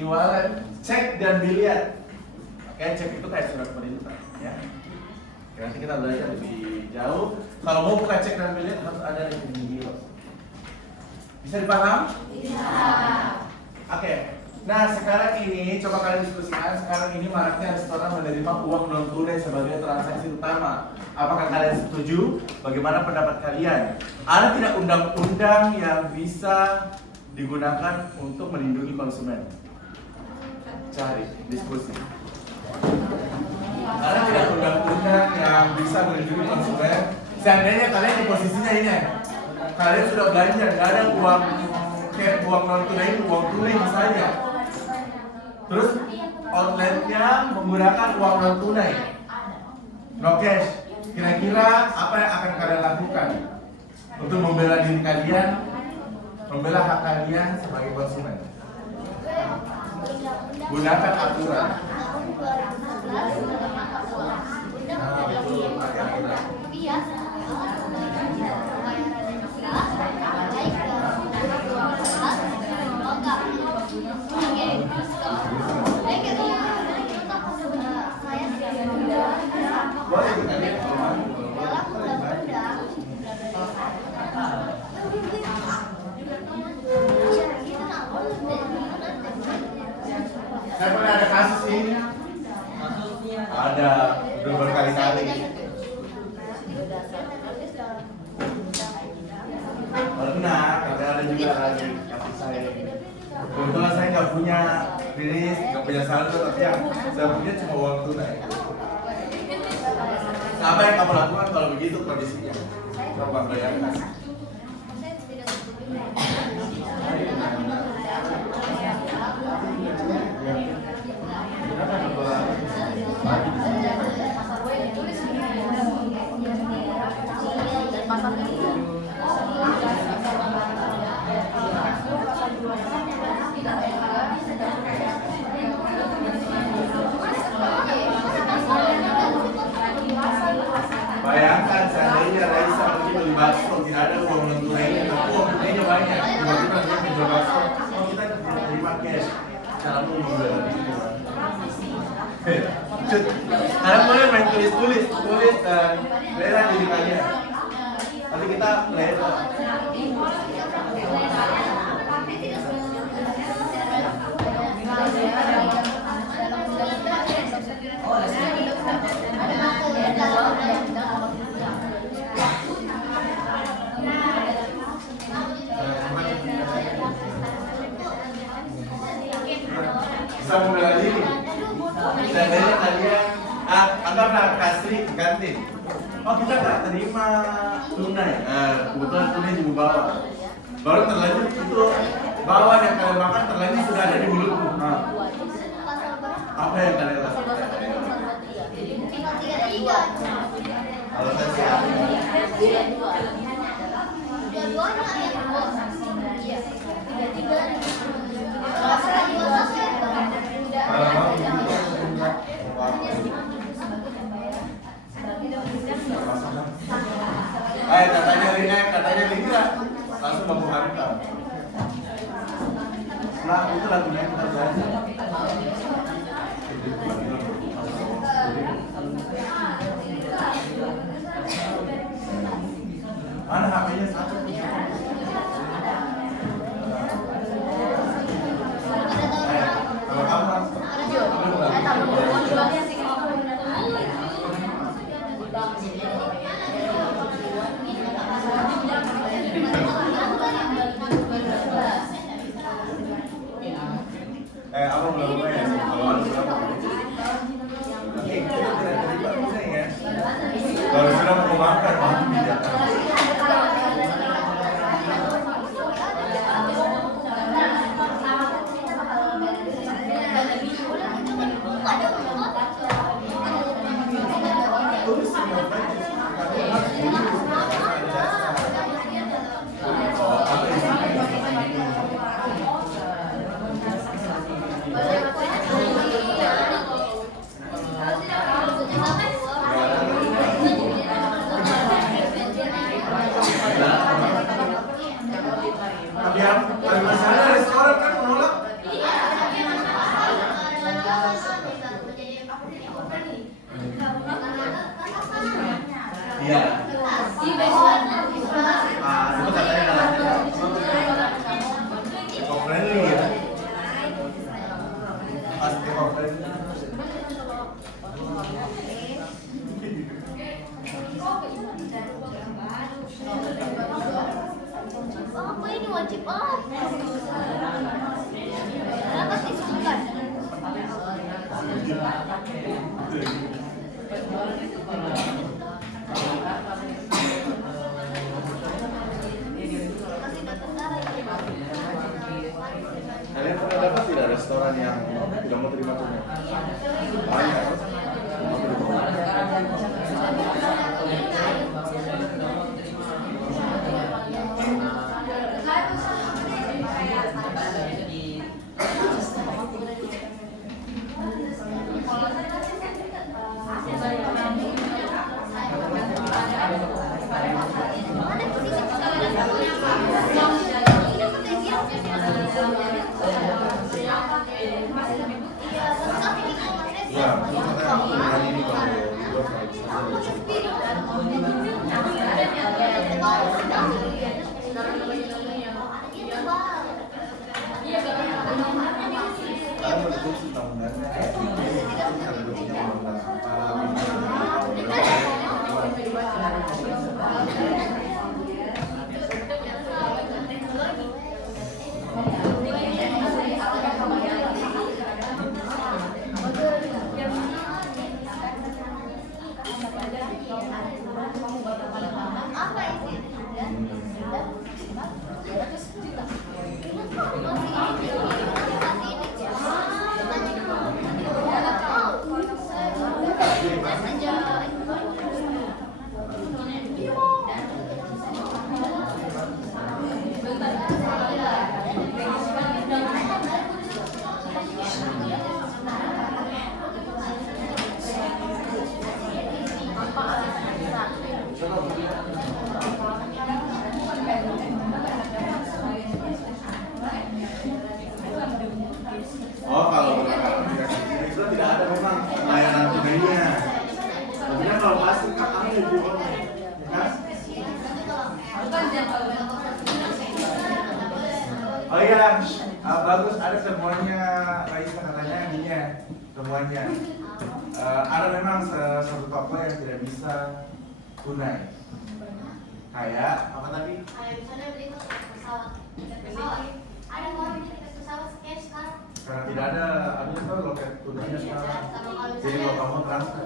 E-wallet, cek dan biliar. Oke, cek itu kayak surat perintah, ya. Nanti kita belajar lebih jauh. Kalau mau buka cek dan biliar harus ada rekening giro. Bisa dipaham? Bisa. Oke. Nah, sekarang ini coba kalian diskusikan. Sekarang ini maraknya restoran menerima uang non tunai sebagai transaksi utama. Apakah kalian setuju? Bagaimana pendapat kalian? Ada tidak undang-undang yang bisa digunakan untuk melindungi konsumen? Cari diskusi. Ada tidak undang-undang yang bisa melindungi konsumen? Seandainya kalian di posisinya ini, kalian sudah belanja, nggak ada uang kayak uang non tunai, uang tunai misalnya. menggunakan uang non tunai, no cash, kira-kira apa yang akan kalian lakukan untuk membela diri kalian, membela hak kalian sebagai konsumen? Gunakan aturan. Boleh kalian saya pernah ada kasus ini. Ada berkali-kali. Pernah, tapi ada juga lagi kasus saya. Kebetulan saya nggak punya rilis, nggak punya saldo, tapi yang saya punya cuma uang tunai. Apa yang kamu lakukan kalau begitu kondisinya? Coba bayangkan. Bayangkan seandainya Raisa pergi beli bakso, tidak ada uang non tunainya, tapi uang tunainya banyak. Tiba-tiba dia menjual bakso, oh kita tidak terima cash. Caramu membela diri. Kalian boleh main tulis dan bela diri kalian. Nanti kita belajar. Bisa membela diri. Seandainya kalian anggaplah kasih ganti. Oh kita nggak terima tunai. Kebetulan tunai juga bawa. Baru terlanjur itu bawaan yang kalian makan terlanjur sudah ada di mulutmu. Apa yang kalian lakukan? Kalau saya sih katanya Lina langsung mampu hantam. Nah itu lagunya kita belajar. Mana HP-nya satu? Kalau kamu apa belum ya? Kalau ada kalau sudah mau makan pasti tidak. Tapi masalah restoran kan menolak. Iya. Itu katanya eco-friendly ya. Pasti eco-friendly. Apa ini wajib dapat disebutkan. Kalian pernah dapat tidak restoran yang tidak mau terima tunai? Banyak. Ya, bukan ini kalau buat Oh, kalau berangkat aplikasi itu tidak ada memang layanan tunainya. Tapi kalau plastik kan ada di bawah, kan? Oh iya, bagus ada semuanya. Raisa katanya ininya semuanya. Ada memang satu toko yang tidak bisa tunai. Kayak apa tadi? Kayak misalnya beli pesawat. Ada orang beli tiket pesawat cash kan? Karena tidak ada itu loket tunainya sekarang. Jadi kalau kamu transfer.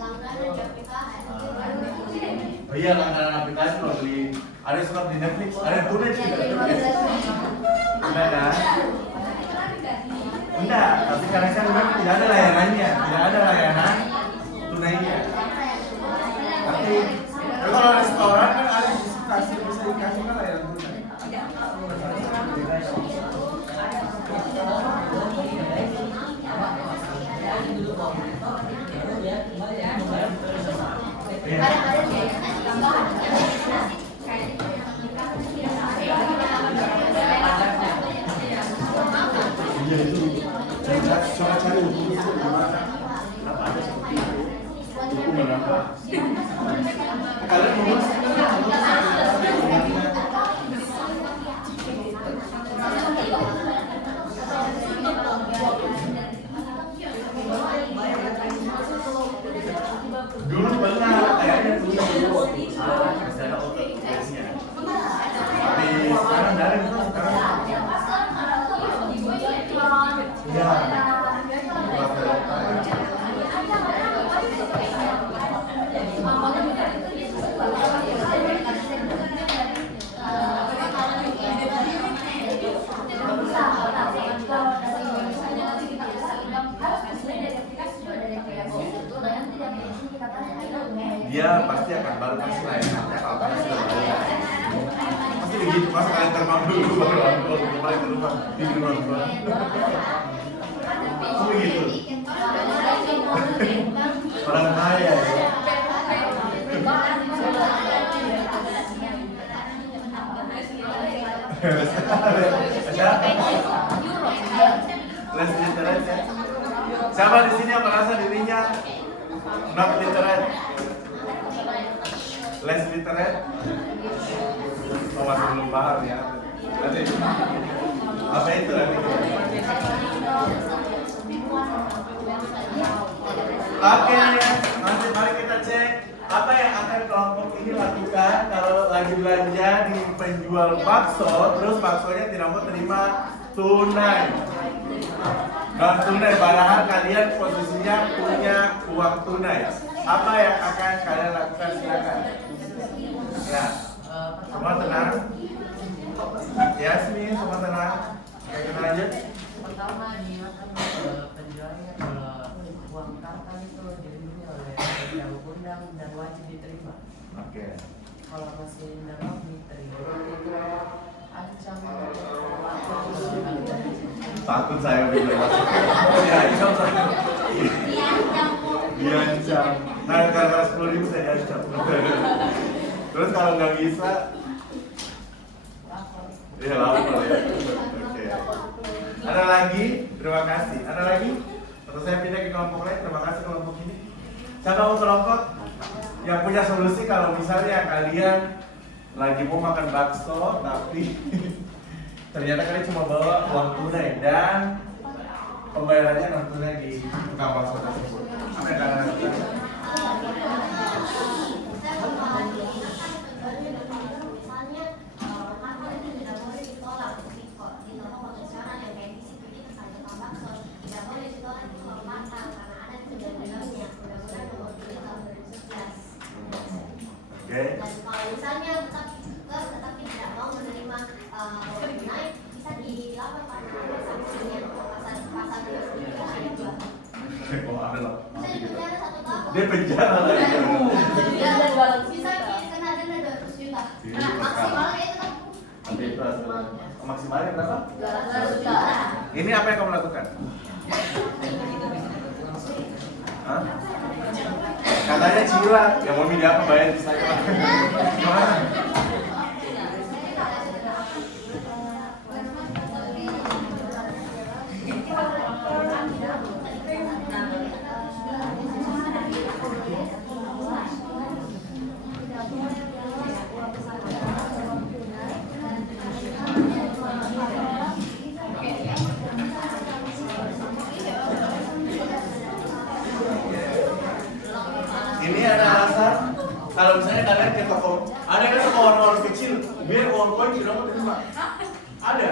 Langganan di aplikasi. Oh iya, langganan aplikasi kalau beli ada yang suka di Netflix, ada yang tunai juga. Enggak kan? Enggak, tapi karena saya bilang tidak ada layanannya, tidak ada layanan tunainya. Tapi kalau restoran kan ada kasih bisa dikasih kan layanan tunai. Iya itu. Coba cari buku itu di mana? Kenapa ada seperti itu? Buku berapa? Kalian mau dulu pernah kayaknya dulu misalnya otomatisnya tapi sekarang dari itu sekarang ya dia pasti akan baru pasti layanannya kalau kalian sudah bayar pasti begitu pas kalian terbang dulu baru kembali ke rumah di rumah begitu orang kaya ya. Les literate ya. Siapa di sini yang merasa dirinya not literate? Les literate? Oh masih belum paham ya. Nanti apa itu nanti? Oke, nanti mari kita cek apa yang akan kelompok ini lakukan kalau lagi belanja di penjual bakso, terus baksonya tidak mau terima tunai. Non tunai, padahal kalian posisinya punya uang tunai. Apa yang akan kalian lakukan? Silakan. Ya, semua tenang. Yasmin, semua tenang. Kita lanjut. Pertama dia Pak. Oke. Kalau masih menolak diterima itu ancam Takut saya bener. Diancam saya. Diancam. Nah, gara-gara 10.000 saya diancam. Terus kalau nggak bisa, ya lapor ya. Oke. Ada lagi? Terima kasih. Ada lagi? Atau saya pindah ke kelompok lain? Terima kasih kelompok ini. Siapa mau kelompok yang punya solusi kalau misalnya kalian lagi mau makan bakso tapi ternyata kalian cuma bawa uang tunai dan pembayarannya non tunai di tukang bakso tersebut. Apa yang kalian lakukan? Misalnya, apa itu tidak boleh ditolak di toko konvensional yang kayak di situ itu saja tambah tidak boleh ditolak di toko matang karena ada undang-undangnya, undang-undang nomor 3 tahun 2011. Oke. Dan kalau misalnya tetapi tidak mau menerima uang tunai, bisa dilaporkan karena ada sanksinya pasal 2 Oh, ada loh. bisa dipenjara 1 tahun. Dia penjara lagi. Bisa kena denda 200 juta. Nah, Iya, maksimalnya itu kan Tapi itu maksimalnya berapa? 200 juta. Ini apa yang kamu lakukan? Hah? Katanya cilat, yang mau milih apa bayar di saya. Gimana? Ini ada alasan kalau misalnya kalian ke toko, ada kan toko warna-warna kecil, biar uang koin tidak mau terima. Ada.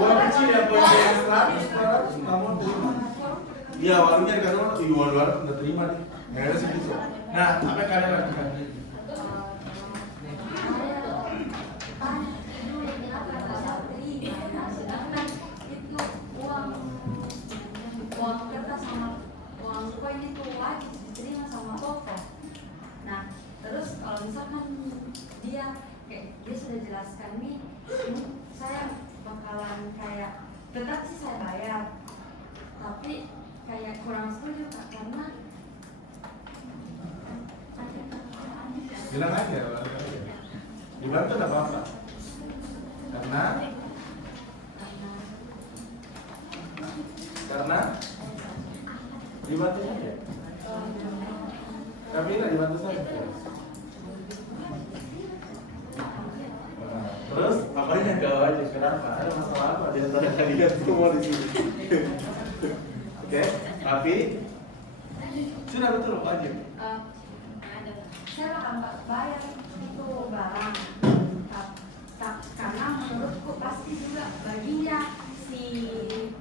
Uang kecil yang koin yang 100 nggak mau terima. Iya, warungnya dikasih orang, uang 200 nggak terima nih. Nggak ada segitu. Nah, apa yang kalian lakukan? Uang kertas sama uang koin itu wajib diterima sama toko. Nah, terus kalau misalkan dia sudah jelaskan nih, saya bakalan kayak tetap sih saya bayar, tapi kayak kurang setuju Kak, karena Bilang aja. Dibantu nggak apa-apa. Karena dibantu saja. Kami nggak dibantu saja. Terus apanya jawab aja kenapa? Ada masalah apa di antara kalian semua di sini? Oke, tapi sudah betul wajib. saya akan bayar itu barang, karena menurutku pasti juga baginya si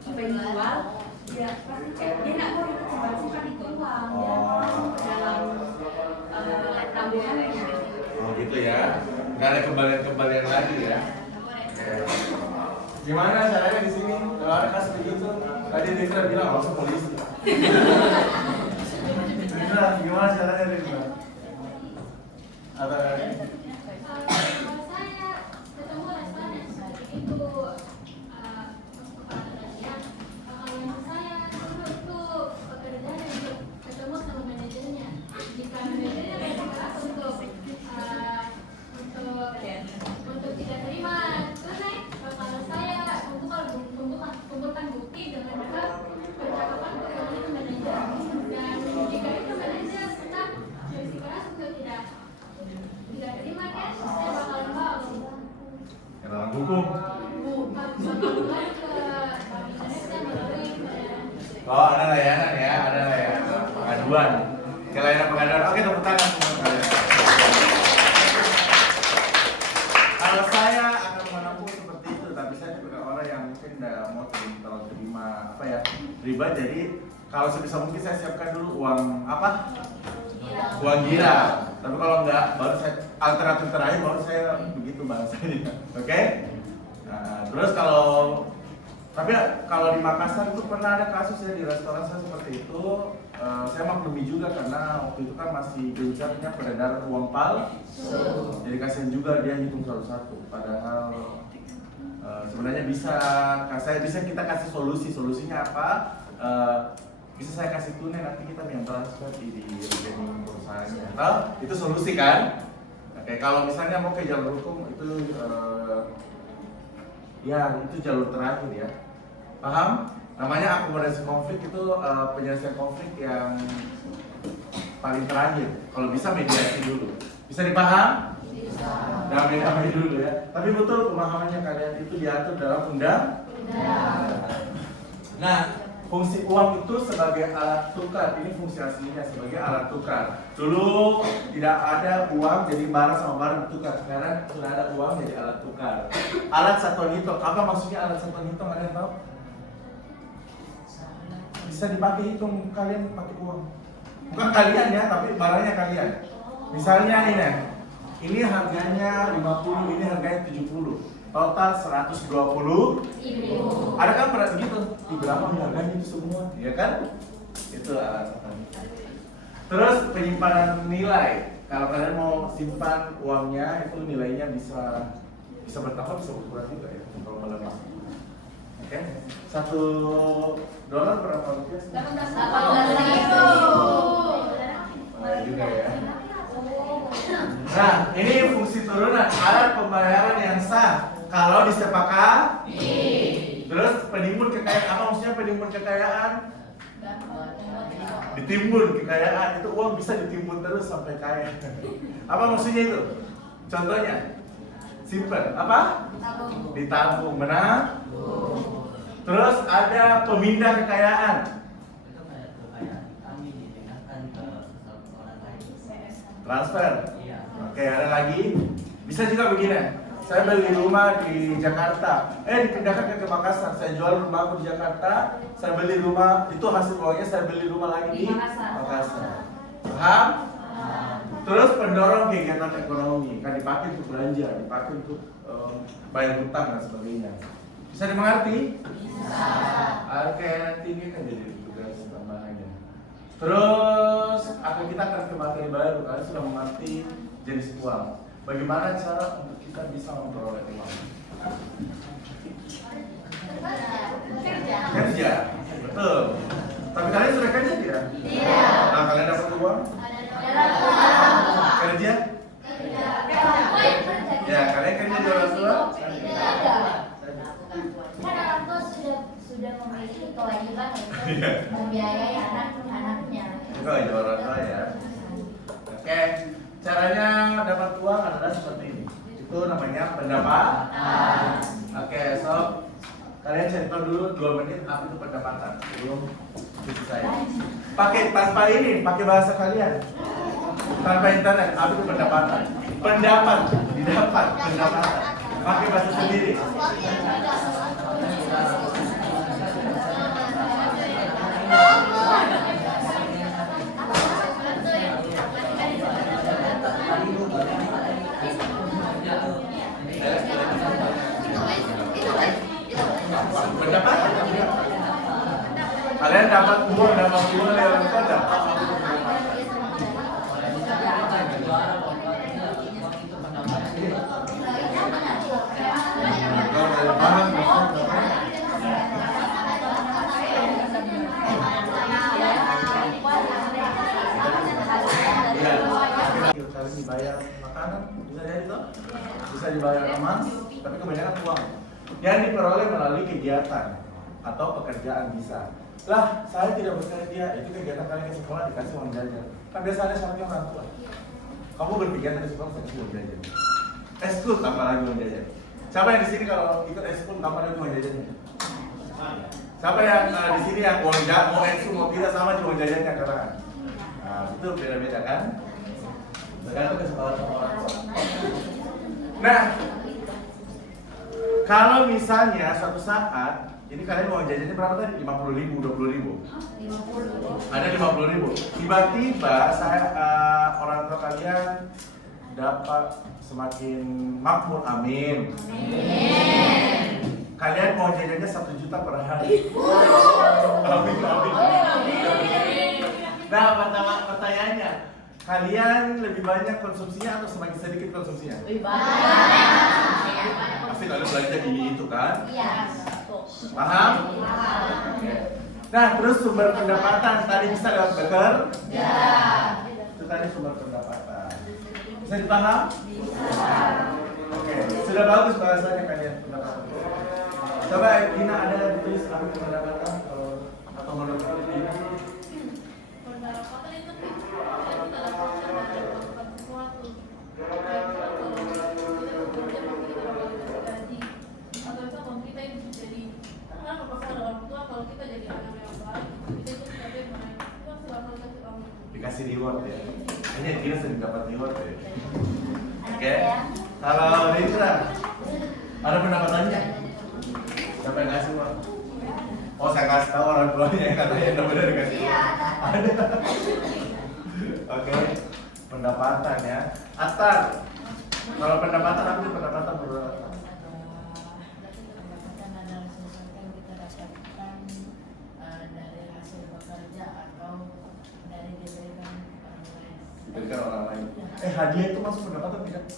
penjual dia pasti dia nggak mau masukkan itu uang, dia masuk ke dalam tabungannya. Oh gitu ya, nggak ada kembalian lagi ya. Gimana caranya di sini? Kalau ada kasus begitu, tadi Dikra bilang langsung polisi. Dikra, gimana caranya Dikra? Ada Kalau saya ketemu restoran yang seperti itu pekerjaan, kalau yang saya itu pekerjaan yang ketemu sama manajernya. Jika manajernya berkeras untuk tidak terima tunai, kalau saya untuk kumpulkan bukti dengan juga percakapan kepada manajer. Dan jika itu manajer tetap bersikeras untuk tidak terima cash, saya bakalan bawa dalam hukum. bukan ke Bank Indonesia melalui Oh ada layanan ya, ada layanan pengaduan. Ke layanan pengaduan. Oke, tepuk tangan semua kalian. Kalau saya akan menempuh seperti itu, tapi saya juga orang yang mungkin tidak mau terima apa ya riba. Jadi kalau sebisa mungkin saya siapkan dulu uang apa? Uang gira. Tapi kalau enggak, baru saya alternatif terakhir baru saya begitu bahasanya. Oke? Nah, terus kalau Tapi kalau di Makassar itu pernah ada kasus ya di restoran saya seperti itu. Saya maklumi juga karena waktu itu kan masih gencarnya peredaran uang palsu. Jadi kasihan juga dia hitung satu-satu. Padahal sebenarnya kita kasih solusi. Solusinya apa? Bisa saya kasih tunai, nanti kita yang transfer di rekening perusahaannya. Itu solusi kan? Oke, kalau misalnya mau ke jalur hukum itu ya itu jalur terakhir ya. Paham? Namanya akomodasi konflik itu penyelesaian konflik yang paling terakhir. Kalau bisa mediasi dulu. Bisa dipaham? Bisa. Damai-damai dulu ya. Tapi betul pemahamannya kalian itu diatur dalam undang. Nah, fungsi uang itu sebagai alat tukar. Ini fungsi aslinya sebagai alat tukar. Dulu tidak ada uang jadi barang sama barang ditukar. Sekarang sudah ada uang jadi alat tukar. Alat satuan hitung. Apa maksudnya alat satuan hitung? Kalian tahu? Bisa dipakai hitung, kalian pakai uang. Bukan kalian ya, tapi barangnya kalian. Misalnya ini harganya 50, ini harganya 70. Total 120.000. Ada kan pernah begitu? Berapa harganya itu semua? Ya kan? Itu alat satuan. Terus penyimpanan nilai. Kalau kalian mau simpan uangnya, itu nilainya bisa bertambah, bisa berkurang juga ya. Kalau melemah. Oke, $1 berapa rupiah? 18.000. Juga ya. Nah, ini fungsi turunan alat pembayaran yang sah kalau disepakati. Terus penimbun kekayaan, apa maksudnya penimbun kekayaan? Ditimbun kekayaan, itu uang bisa ditimbun terus sampai kaya. Apa maksudnya itu? Contohnya, simpan apa? Ditabung, benar? Terus ada pemindah kekayaan. Itu kayak kekayaan kami dipindahkan ke orang lain. Transfer. Iya. Oke, ada lagi. Bisa juga begini. Saya beli rumah di Jakarta. Dipindahkan ke Makassar. Saya jual rumahku di Jakarta. Saya beli rumah, itu hasil uangnya saya beli rumah lagi di Makassar. Paham? Terus pendorong kegiatan ekonomi, kan dipakai untuk belanja, dipakai untuk bayar hutang dan sebagainya. Bisa dimengerti? Bisa. Oke, nanti ini kan jadi tugas tambahannya. Terus kita akan ke materi baru. Kalian sudah mengerti jenis uang. Bagaimana cara untuk kita bisa memperoleh uang? Kerja. Betul. Tapi kalian sudah kerja tidak? Iya. Nah, kalian dapat uang? Kerja? Ya, kalian kerja di orang tua? Kan orang tua sudah memiliki kewajiban untuk membiayai anak-anaknya. Itu aja orang tua ya. Oke, caranya dapat uang adalah seperti ini. Itu namanya pendapatan. Oke, so kalian cari tahu dulu 2 menit apa itu pendapatan sebelum saya. Pakai tanpa ini, pakai bahasa kalian. Tanpa internet, apa itu pendapatan? Pendapat, didapat, pendapatan. Pakai bahasa sendiri. Pendapatan. Kalian dapat uang dari orang tua dapat. Kalian dibayar makanan, bisa jadi toh? Bisa dibayar emas, tapi kebanyakan uang yang diperoleh melalui kegiatan atau pekerjaan bisa. Lah, saya tidak bekerja, itu kegiatan kalian ke sekolah dikasih uang jajan. Kan biasanya syaratnya orang tua. Kamu berpikir dari sekolah saya kasih uang jajan. Eskul tambah lagi uang jajan. Siapa yang di sini kalau ikut eskul tambah lagi uang jajannya? Siapa yang di sini yang mau eskul mau tidak sama cuma uang jajannya katakan? Nah, itu beda-beda kan? Tergantung kesepakatan orang tua. Nah, kalau misalnya suatu saat, ini kalian mau jajannya berapa tadi? 50.000, 20.000? 50. Ada 50.000. Tiba-tiba orang tua kalian dapat semakin makmur, amin. kalian mau jajannya 1 juta per hari? Amin. Nah, pertanyaannya, kalian lebih banyak konsumsinya atau semakin sedikit konsumsinya? Lebih banyak. Pasti kalian belanja di itu kan? Iya. Paham? Oke. Nah, terus sumber pendapatan tadi bisa lewat bekerja. Itu tadi sumber pendapatan. Bisa dipaham? Oke, sudah bagus bahasanya kalian pendapatan. Coba Gina ada ditulis apa pendapatan atau menurut Gina? Pendapatan itu kita dapatkan dari melakukan sesuatu. Kayak misalnya kalau kita bekerja maka kita bakal dikasih gaji. Atau misalnya kalau kita itu jadi kan berpasangan dengan orang tua, kalau kita jadi anak yang baik, kita itu kita benar. Itu pasti bakal dikasih kamu. Dikasih reward ya. Kayaknya Gina sering dapat reward ya. Oke. Kalau Rindra ada pendapatannya? Siapa yang ngasih uang? Oh, saya kasih tahu orang tuanya yang katanya udah benar dikasih. Iya, Ada. Oke. Pendapatan ya. Atar. Kalau pendapatan apa sih pendapatan berapa? Pendapatan adalah sesuatu yang kita dapatkan dari hasil bekerja atau dari diberikan orang lain. Diberikan orang lain. Hadiah itu masuk pendapatan tidak?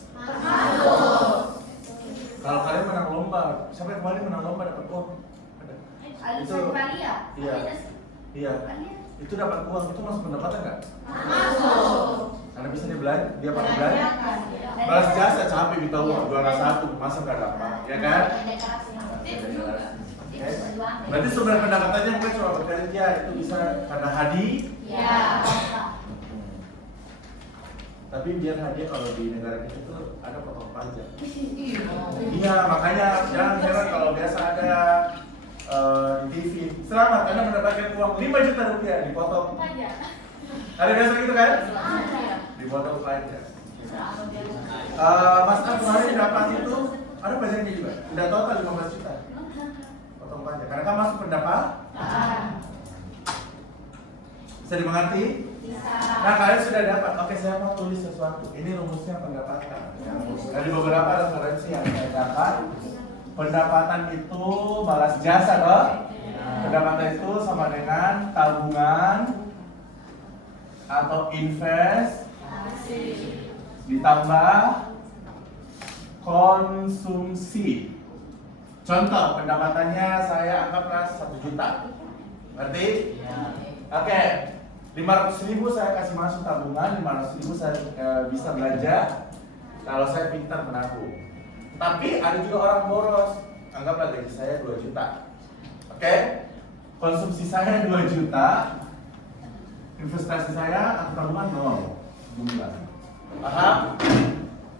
Kalau kalian menang lomba, siapa yang kemarin menang lomba dapat uang? Ada. Alisa Itu- Maria. Iya. Iya. Maria. Itu dapat uang, itu masuk pendapatan nggak? Masuk. Karena bisa dia belanja, dia pakai belanja. Balas jasa capek minta uang, juara 1, masa nggak dapat, ya kan? Oke. Berarti sumber pendapatannya bukan cuma bekerja, itu bisa karena Iya. tapi biar hadiah kalau di negara kita tuh ada potong pajak. Iya, makanya jangan heran kalau biasa ada di TV. Selamat, Anda mendapatkan uang 5 juta rupiah dipotong. Aja. Ada biasa gitu kan? Ada. Dipotong pajak. Mas An kemarin dapat itu ada pajaknya juga. Udah total 15 juta. Potong pajak. Karena kan masuk pendapatan. Bisa dimengerti? Nah, kalian sudah dapat. Oke, saya mau tulis sesuatu. Ini rumusnya pendapatan. Dari beberapa referensi yang saya dapat, pendapatan itu balas jasa, loh. Pendapatan itu sama dengan tabungan atau invest ditambah konsumsi. Contoh, pendapatannya saya anggaplah 1 juta. Ngerti? Oke. 500.000 saya kasih masuk tabungan, 500.000 saya bisa belanja kalau saya pintar menabung. Tapi ada juga orang boros, anggaplah gaji saya 2 juta. Oke? Konsumsi saya 2 juta, investasi saya atau tabungan 0 jumlah. Paham?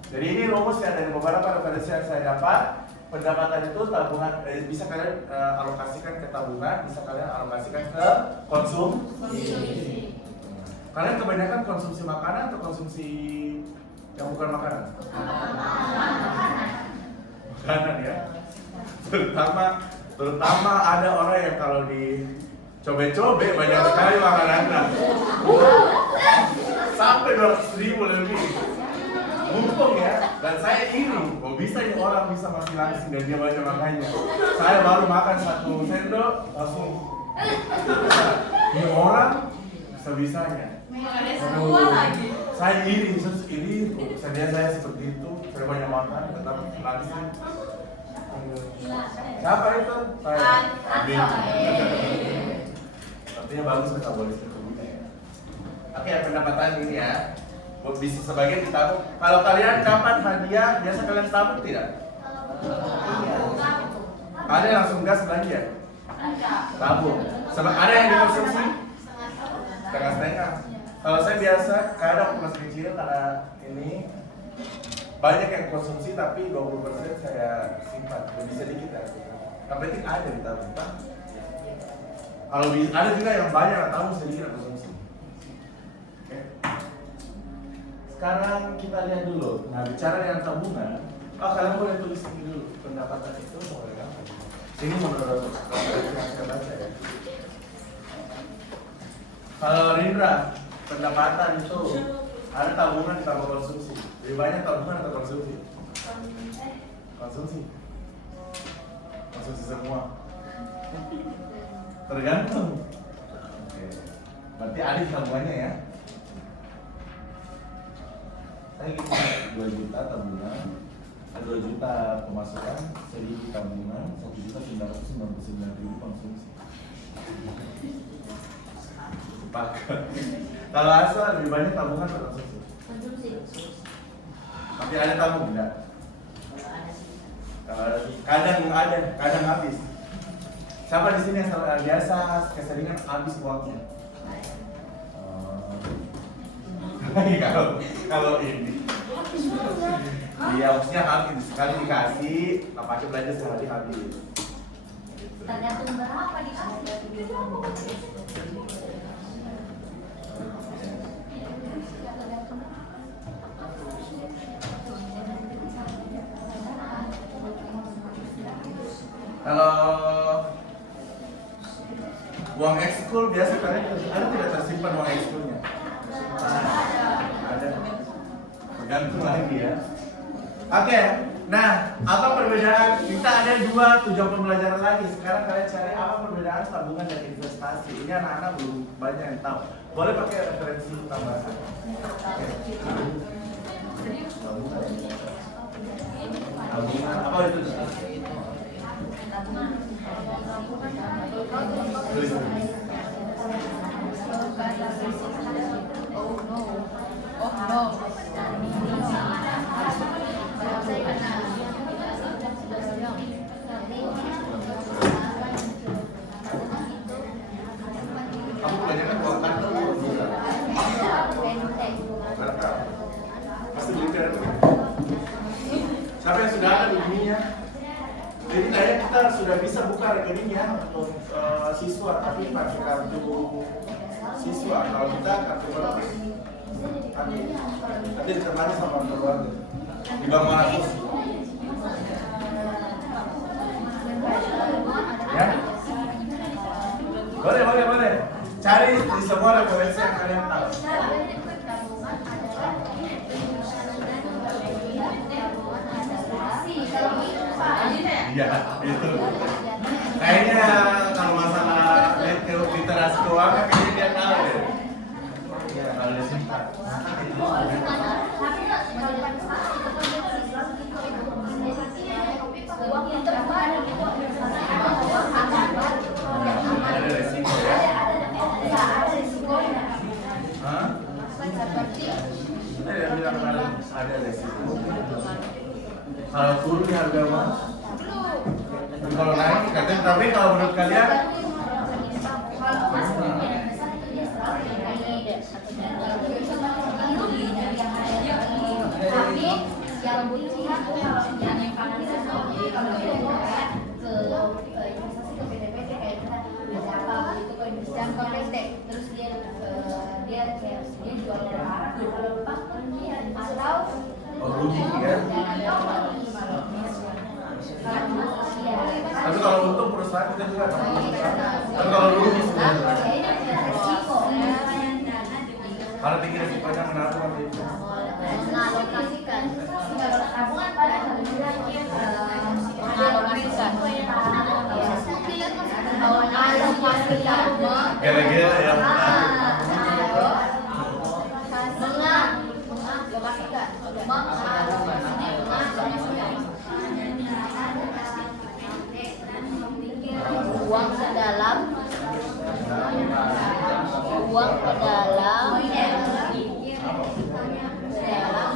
Jadi ini rumus ya dari beberapa referensi yang saya dapat. Pendapatan itu tabungan bisa kalian alokasikan ke tabungan, bisa kalian alokasikan ke konsumsi. Kalian kebanyakan konsumsi makanan atau konsumsi yang bukan makanan? Makanan ya. Terutama ada orang yang kalau di cobe-cobe banyak sekali makanannya. Sampai 200.000 lebih. Mumpung ya, dan saya iri, kok bisa ini orang bisa masih langsing dan dia banyak makannya. Saya baru makan 1 sendok, langsung ini orang bisa-bisanya. Saya iri, saya seperti itu, saya banyak makan, tetap langsing. Siapa itu? Saya. Artinya bagus metabolisme tubuhnya ya. Oke, pendapatan ini ya. Bisa sebagian ditabung. Kalau kalian dapat hadiah, biasa kalian tabung tidak? Ada yang langsung gas belanja? Tabung. Ada yang dikonsumsi? Setengah-setengah. Kalau saya biasa, kadang waktu masih kecil karena ini banyak yang konsumsi tapi 20% saya simpan. Lebih sedikit ya. Yang penting ada ditabung. Kalau ada juga yang banyak tabung sedikit konsumsi. Oke. Sekarang kita lihat dulu. Nah, bicara dengan tabungan, kalian boleh tulis ini dulu. Pendapatan itu mulai apa? Sini menurut yang saya baca ya. Kalau Rindra, pendapatan itu ada tabungan ditambah konsumsi. Lebih banyak tabungan atau konsumsi? Konsumsi. konsumsi semua? Tergantung. Oke. Berarti ada tabungannya ya? Saya punya 2 juta tabungan, 2 juta pemasukan, 1.000 tabungan, 1.999.000 konsumsi. Sepakat. Kalau Asa lebih banyak tabungan atau konsumsi? Konsumsi. Tapi ada tabung enggak? Kalau ada, kadang habis. Siapa di sini yang biasa keseringan habis uangnya? Kalau ini, iya maksudnya habis sekali dikasih, nggak pakai belanja sehari habis. Tergantung berapa dikasih. Kalau uang ekskul biasa kalian ada tidak tersimpan uang ekskulnya? Ada. Tergantung lagi ya. Oke, nah apa perbedaan? Kita ada 2 tujuan pembelajaran lagi. Sekarang kalian cari apa perbedaan tabungan dan investasi. Ini anak-anak belum banyak yang tahu. Boleh pakai referensi tambahan. Tabungan apa itu? Tulis. Kamu kebanyakan bawa kartu atau buka? Kartu. Pasti beli kartu. Siapa yang sudah ada begininya? Jadi kayaknya kita sudah bisa buka rekeningnya untuk siswa, tapi pakai kartu siswa. Kalau kita kartu berapa? Nanti ditemani sama keluarga di Bank Marakus. Ya? Boleh. Cari di semua referensi yang kalian tahu. Iya, itu. Kayaknya kalau masalah literasi keuangan kayaknya dia tahu deh. Iya, kalau dia simpan. Ada resiko ya? Hah? Dia bilang kemarin ada resiko. Kalau turun harga mah. Kalau naik katanya, tapi kalau menurut kalian yang bunyi yang paling kalau ke investasi ke PT-PT kayak kita belajar apa gitu ke investasi ke PT terus dia jual barang kalau lupa atau rugi ya. Tapi kalau untung perusahaan kita juga akan untung. Tapi kalau rugi kalau tinggi resikonya menabung nanti. mengalokasikan tabungan pada mengalokasikan Gila-gila ya. uang ke dalam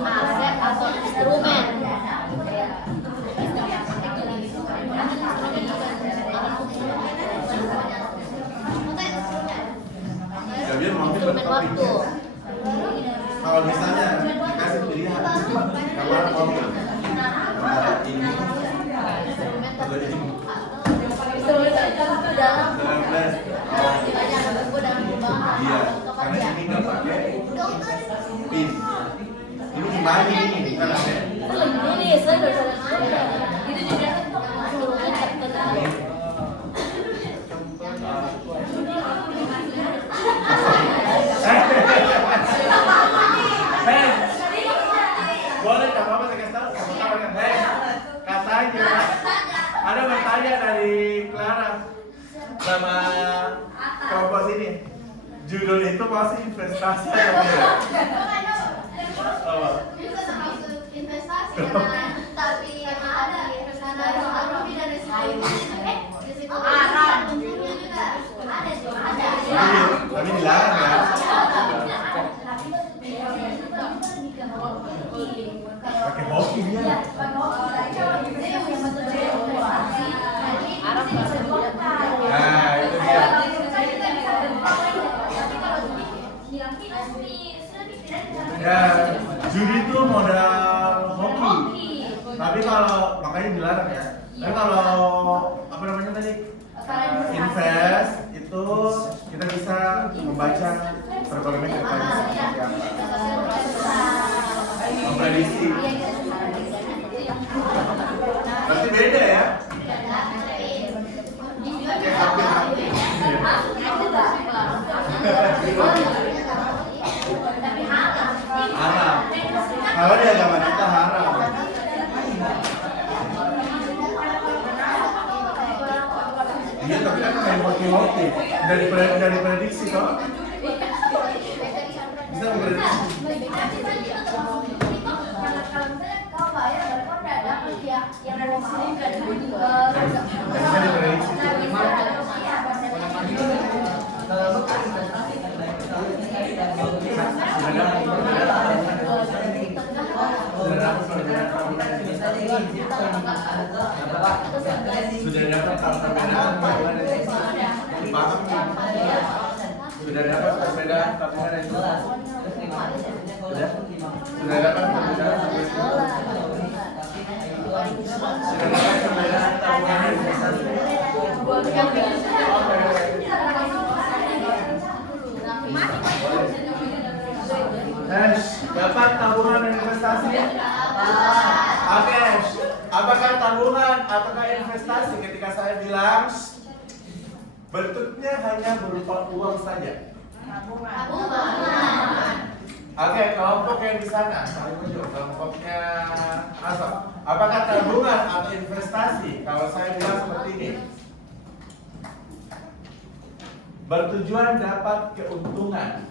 aset atau instrumen. Ya biar makin Instrumen waktu. Kalau misalnya dikasih pilihan kamar mobil antara ini atau ini. Instrumen itu dalam Benar-benar. Iya, karena ini nggak pakai pin. Ini gimana ini? Bukan ada. ini saya udah itu juga ini. Judul itu pasti investasi atau tidak? Apa? Juga termasuk investasi karena tapi karena ada investasi lebih dari risiko untungnya juga ada. Tapi dilarang ya. Pakai hoki dia. Nah, itu dia. Ya, judi itu modal hoki. Tapi kalau makanya dilarang ya. Tapi kalau apa namanya tadi? Invest itu kita bisa membaca perekonomian kita seperti apa. Memprediksi. Berarti beda ya? Ya, hampir-hampir. Haram. Kalau di agama kita haram. Iya, tapi kan kayak hoki-hoki dari prediksi toh. Bisa memprediksi. Bisa diprediksi. Kalau bukan investasi kan baik kalau sekali dan Sudah dapat perbedaan sudah dapat perbedaan tabungan itu sudah dapat perbedaan tabungan investasi. Dapat tabungan investasi? Oke, apakah tabungan ataukah investasi ketika saya bilang bentuknya hanya berupa uang saja? Oke, kelompok yang di sana, saling muncul, kelompoknya Asap. Apakah tabungan atau investasi? Kalau saya bilang seperti ini, bertujuan dapat keuntungan.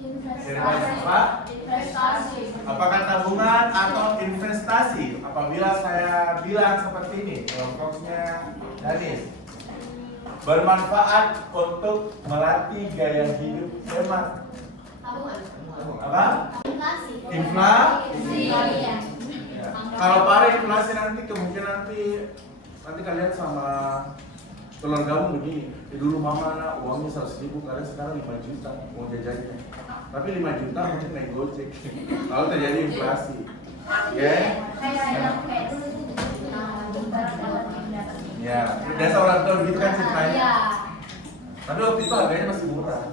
Apa? Investasi. Apakah tabungan atau investasi? Apabila saya bilang seperti ini, kelompoknya Danis, bermanfaat untuk melatih gaya hidup hemat. Tabungan. Apa? Inflasi. Inflasi. Iya. Kalau para inflasi nanti kemungkinan nanti kalian sama keluargamu begini. Dulu mama anak uangnya 100.000, kalian sekarang 5 juta mau jajannya. Tapi 5 juta mungkin naik gojek. Kalau terjadi inflasi. Oke? Ya, biasa orang tua begitu kan ceritanya. Tapi waktu itu harganya masih murah.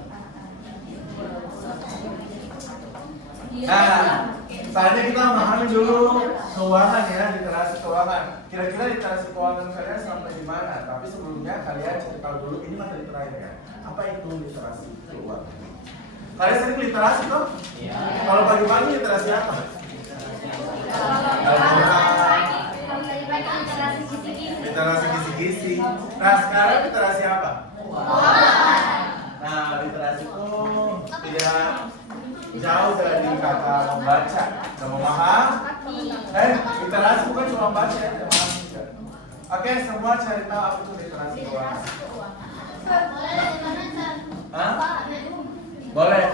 Nah, saatnya kita memahami dulu keuangan ya, literasi keuangan. Kira-kira literasi keuangan kalian sampai di mana? Tapi sebelumnya kalian cari tahu dulu ini materi terakhir. Apa itu literasi keuangan? Kalian sering literasi toh? Iya. Kalau pagi-pagi literasi apa? Literasi kisi-kisi. Nah, sekarang literasi apa? Nah, literasi itu tidak jauh dari kata membaca dan memahami. Literasi bukan cuma baca ya, memahami juga. Oke, semua cari tahu apa itu literasi keuangan. Hah? Boleh.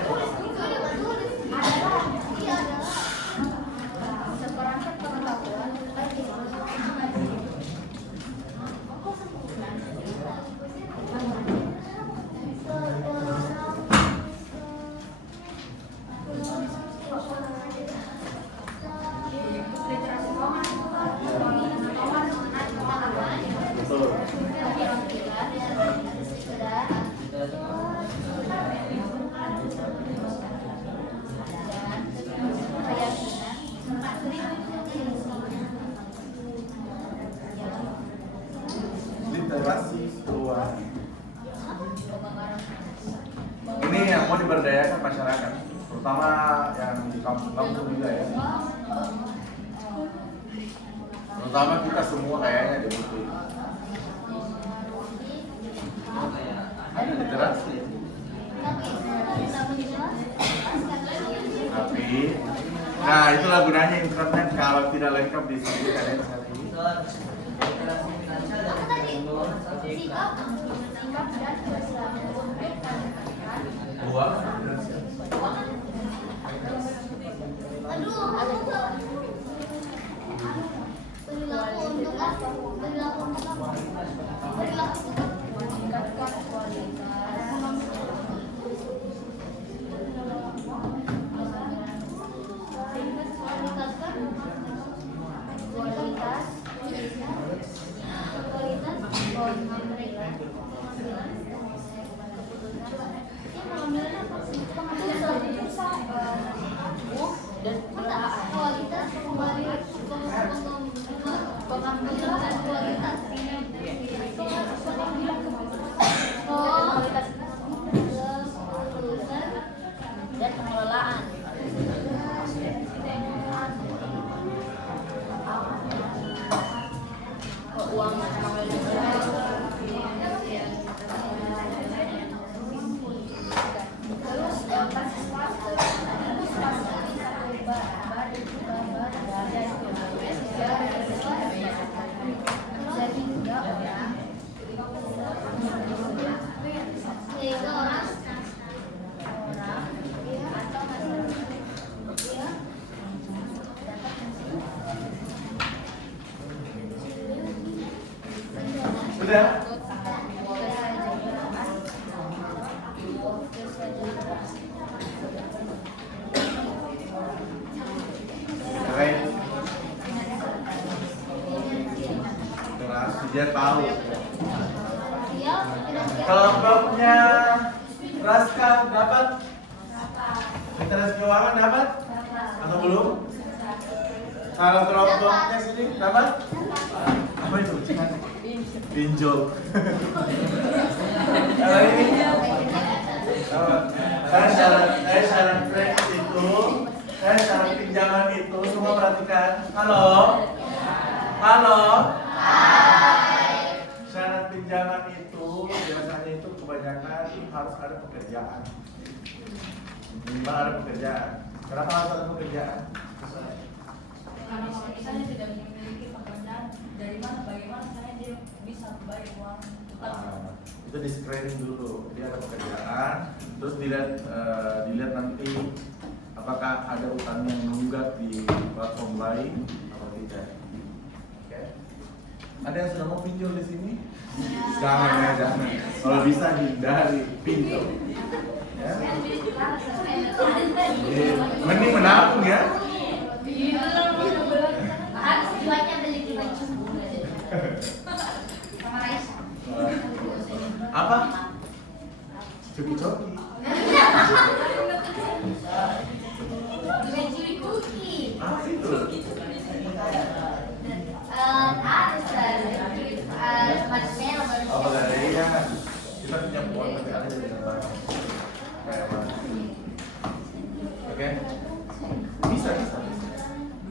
Literasi keuangan. Ini yang mau diberdayakan masyarakat, terutama yang di kampung-kampung juga ya. Terutama kita semua kayaknya dibutuhin. Ada literasi. Tapi, nah itulah gunanya internet. Kalau tidak lengkap di sini kalian cari. Literasi finansial dan ekonomi OJK. Uang. Perilaku untuk apa? Perilaku untuk apa? Perilaku untuk meningkatkan kualitas dan pengelolaan. Keuangan Sudah? Keren. Literasi dia tahu. Kelompoknya Raska dapat? Literasi keuangan dapat? Atau belum? Kalau kelompoknya sini dapat? Apa itu? Pinjol. Kalau ini? Syarat kredit itu, syarat pinjaman itu semua perhatikan. Halo? Halo? Syarat pinjaman itu biasanya itu kebanyakan harus ada pekerjaan. Minimal ada pekerjaan. Kenapa harus ada pekerjaan? Karena kalau misalnya tidak memiliki pekerjaan, dari mana, bagaimana caranya dia bisa bayar uang utang? Itu di screening dulu, dia ada pekerjaan, terus dilihat nanti apakah ada utang yang menunggak di platform lain atau tidak. Oke? Ada yang sudah mau pinjol di sini? Jangan. Kalau bisa hindari pinjol. Ya? Mending menabung ya. harus dibaca beli baju sama Raisa. Apa? Coki-coki. Baju cookie. Apa itu? Ada marshmallow. Oh, dari ya. Kita punya pohon tapi ada di depan. Kayak apa? Oke. Bisa.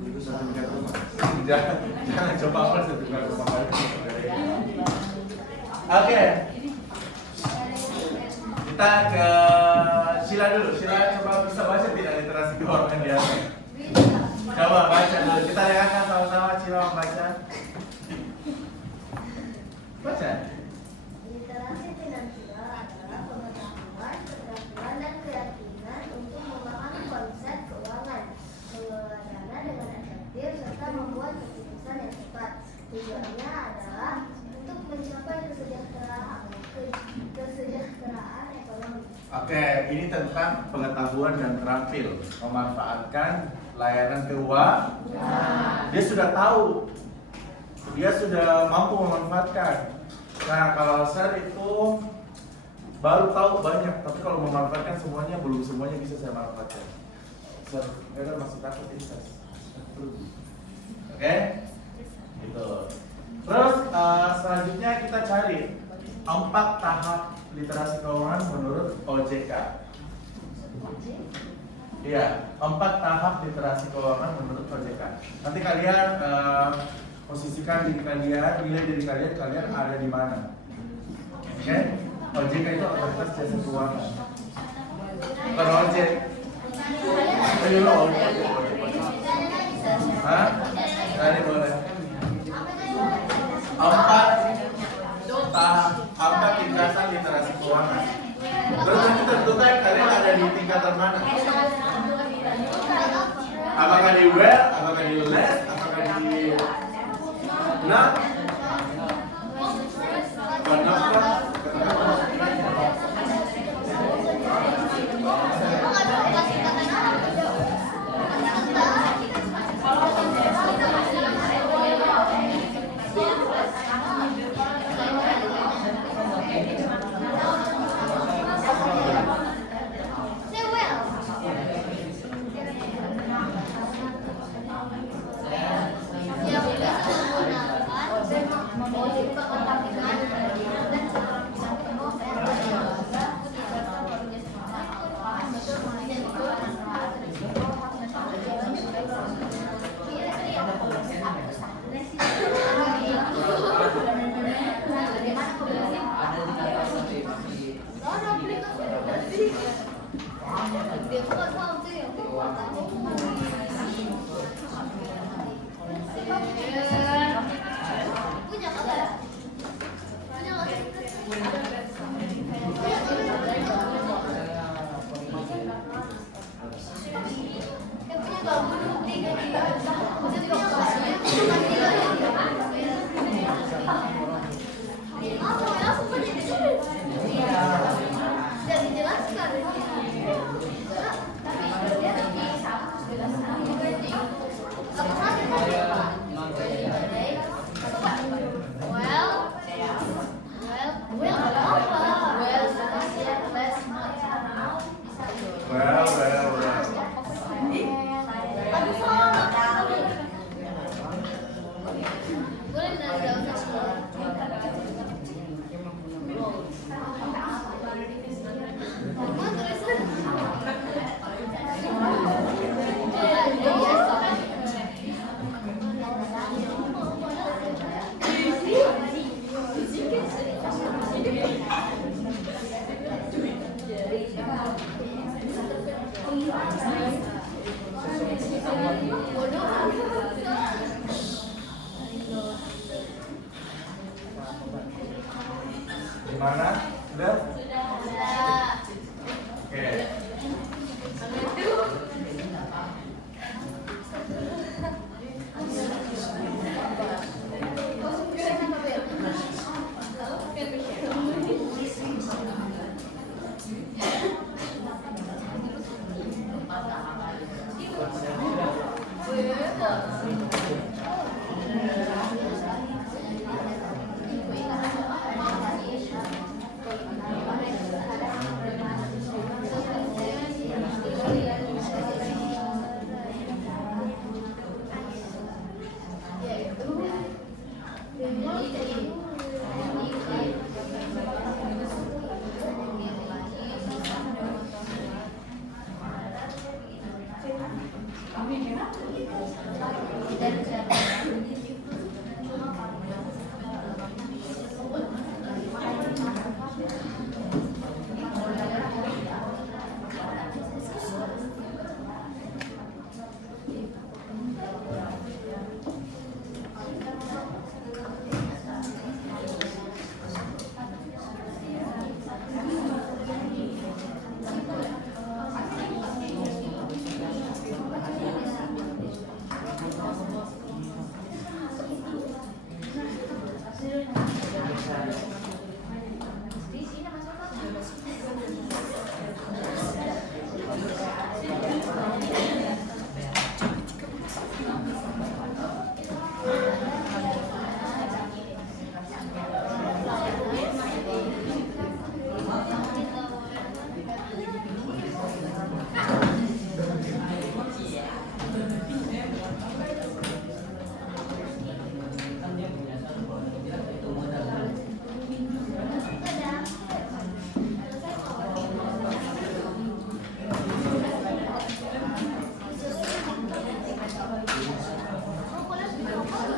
Itu sertifikat rumah. Jangan coba apa sertifikat rumah baru. Oke. Kita ke Sila dulu. Sila coba bisa baca tidak literasi keuangan di atas? Coba baca dulu. Kita lihatkan sama-sama Sila membaca. Baca. Literasi finansial adalah pengetahuan, keterampilan, dan keyakinan untuk memahami konsep keuangan, mengelola dana dengan efektif, serta membuat keputusan yang tepat. Tujuannya adalah untuk mencapai kesejahteraan ekonomi. Oke, ini tentang pengetahuan dan terampil memanfaatkan layanan keuangan. Dia sudah tahu, dia sudah mampu memanfaatkan. Nah, kalau saya itu baru tahu banyak, tapi kalau memanfaatkan semuanya belum semuanya bisa saya manfaatkan. Saya masih takut invest. Oke, gitu. Terus selanjutnya kita cari 4 tahap literasi keuangan menurut OJK. Iya, 4 tahap literasi keuangan menurut OJK. Nanti kalian posisikan diri kalian, nilai diri kalian ada di mana. Oke? OJK itu otoritas jasa keuangan. Bukan ojek. Ayo lo ojek. Hah? Tadi boleh. Empat tingkatan literasi keuangan. Terus nanti tentukan kalian ada di tingkatan mana? Apakah di well, apakah di less, apakah di not? Gimana? Sudah? Oke.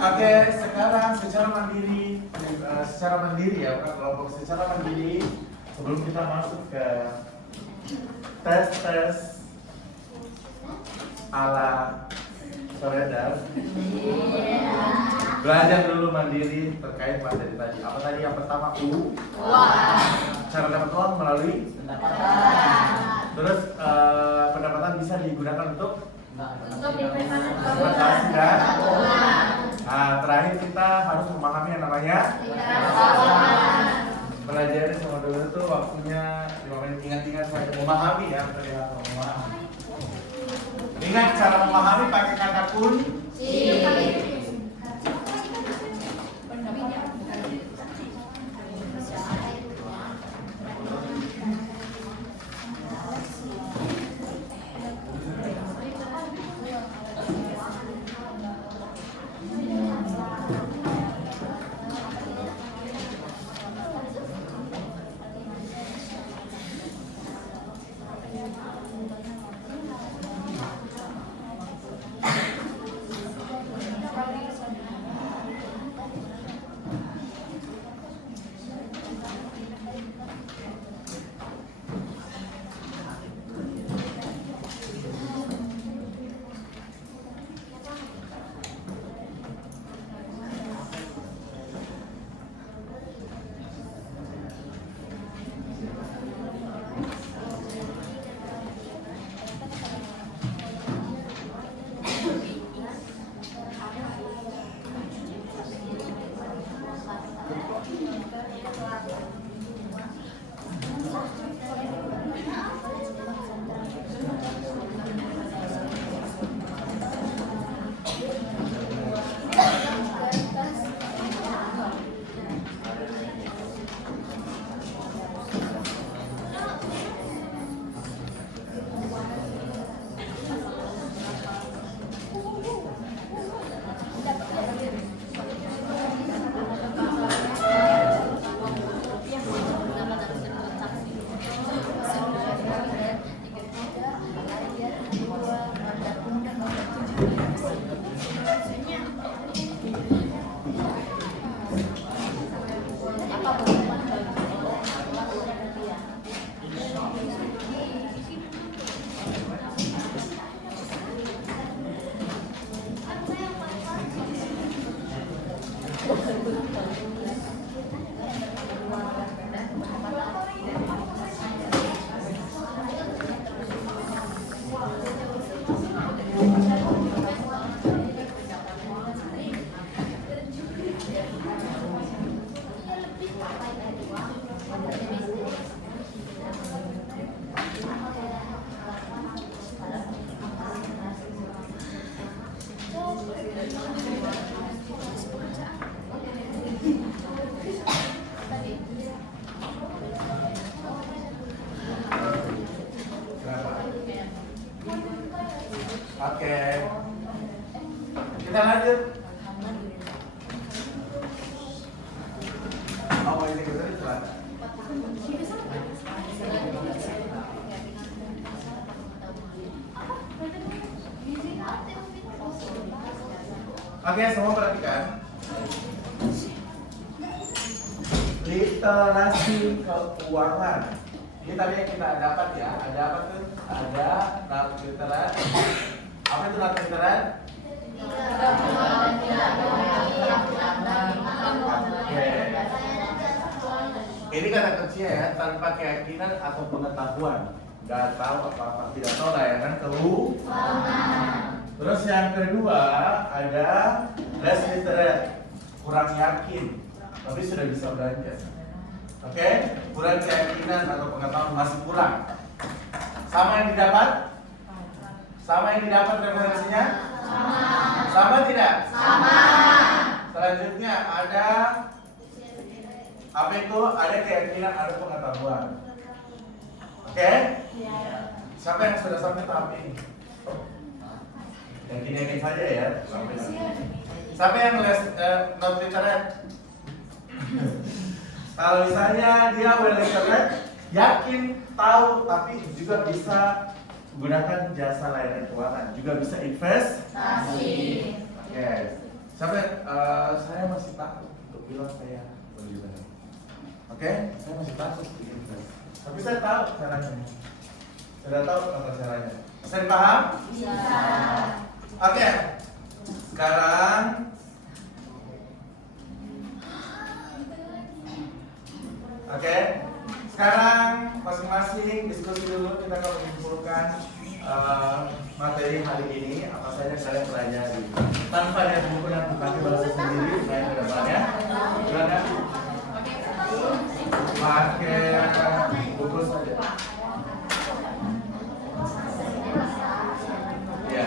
Oke, sekarang secara mandiri ya, bukan kelompok, secara mandiri sebelum kita masuk ke tes ala Soledad, belajar dulu mandiri terkait materi tadi. Apa tadi yang pertama? Cara dapat uang melalui terus pendapatan bisa digunakan untuk investasi dan terakhir kita harus memahami yang namanya pelajari sama dulu itu waktunya 5 menit. Ingat-ingat saya memahami ya, terlihat memahami. Ingat cara memahami pakai kata kunci. Oke. Kita lanjut. Oh, ini kita lihat. Oke, semua perhatikan. Literasi keuangan. Ini tadi yang kita dapat ya. Ada apa tuh? Ada kartu literan. Apa itu kartu literan? Oke. Ini kata kecil ya, tanpa keyakinan atau pengetahuan. Gak tahu apa-apa, tidak tahu layanan keuangan. Terus yang kedua ada less literate, kurang yakin, tapi sudah bisa belanja. Oke, kurang keyakinan atau pengetahuan masih kurang. Sama yang didapat? Sama yang didapat referensinya? Sama tidak? Sama. Selanjutnya ada apa itu? Ada keyakinan, ada pengetahuan. Oke? Siapa yang sudah sampai tahap ini? Yang yakin saja ya. Siapa yang not literate? Kalau misalnya dia well literate, yakin, tahu, tapi juga bisa gunakan jasa layanan keuangan, juga bisa investasi. Oke. Sampai saya masih takut untuk bilang saya berjualan. Oke? Saya masih takut bikin tes. Tapi saya tahu caranya. Sudah tahu tata caranya. Saya paham? Bisa. Oke. Sekarang Oke. Sekarang masing-masing diskusi dulu, kita akan menyimpulkan materi hari ini apa saja kalian pelajari tanpa lihat buku dan pakai bahasa sendiri saya ke depannya. Silakan. Pakai buku saja. Ya.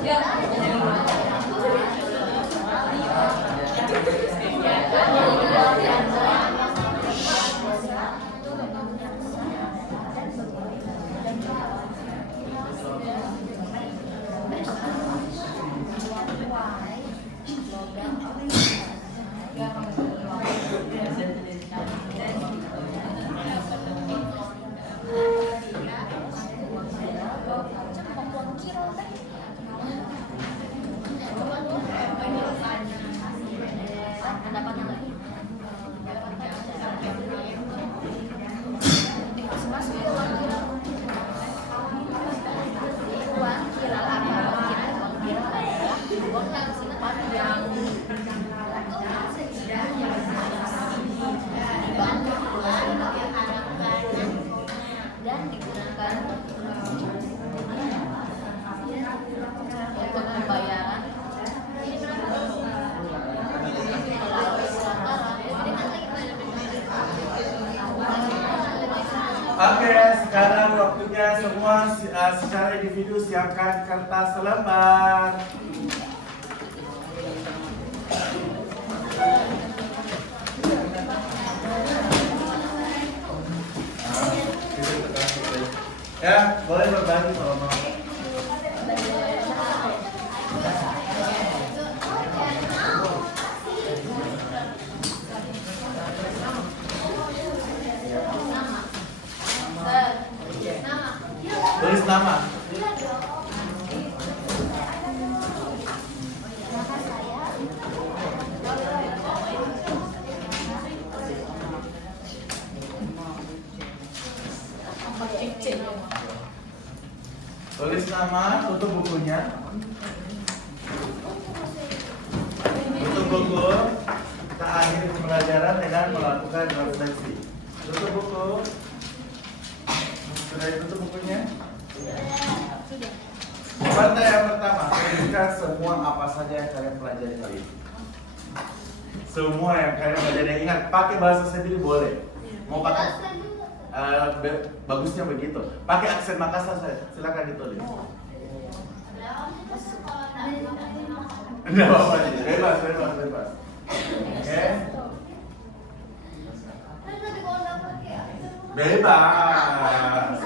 Ya. Dan digunakan untuk pembayaran Oke, sekarang waktunya semua secara individu siapkan kertas selembar. Ya, boleh berbagi kalau mau. Tulis nama. Tulis nama, tutup bukunya. Tutup buku. Kita akhiri pembelajaran dengan melakukan refleksi. Tutup buku. Sudah ditutup bukunya? Partai yang pertama, tunjukkan semua apa saja yang kalian pelajari kali ini. Semua yang kalian pelajari, ingat pakai bahasa sendiri boleh. Mau pakai bagusnya begitu. Pakai aksen Makassar saja. Silakan ditulis. Enggak apa-apa, bebas. Oke. Bebas.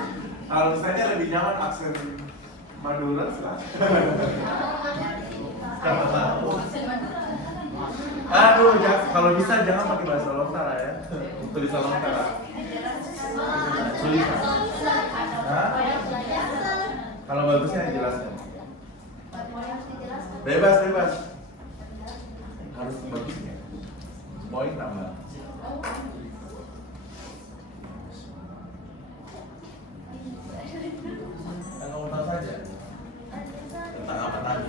Kalau misalnya lebih nyaman aksen Madura, silakan. Siapa tahu. Aduh, kalau bisa jangan pakai bahasa Lontara ya. Tulisan Lontara. Tulisan. Hah? Kalau bagusnya jelaskan. Bebas. Harus bagusnya. Poin tambah. Kan kamu tahu saja tentang apa tadi.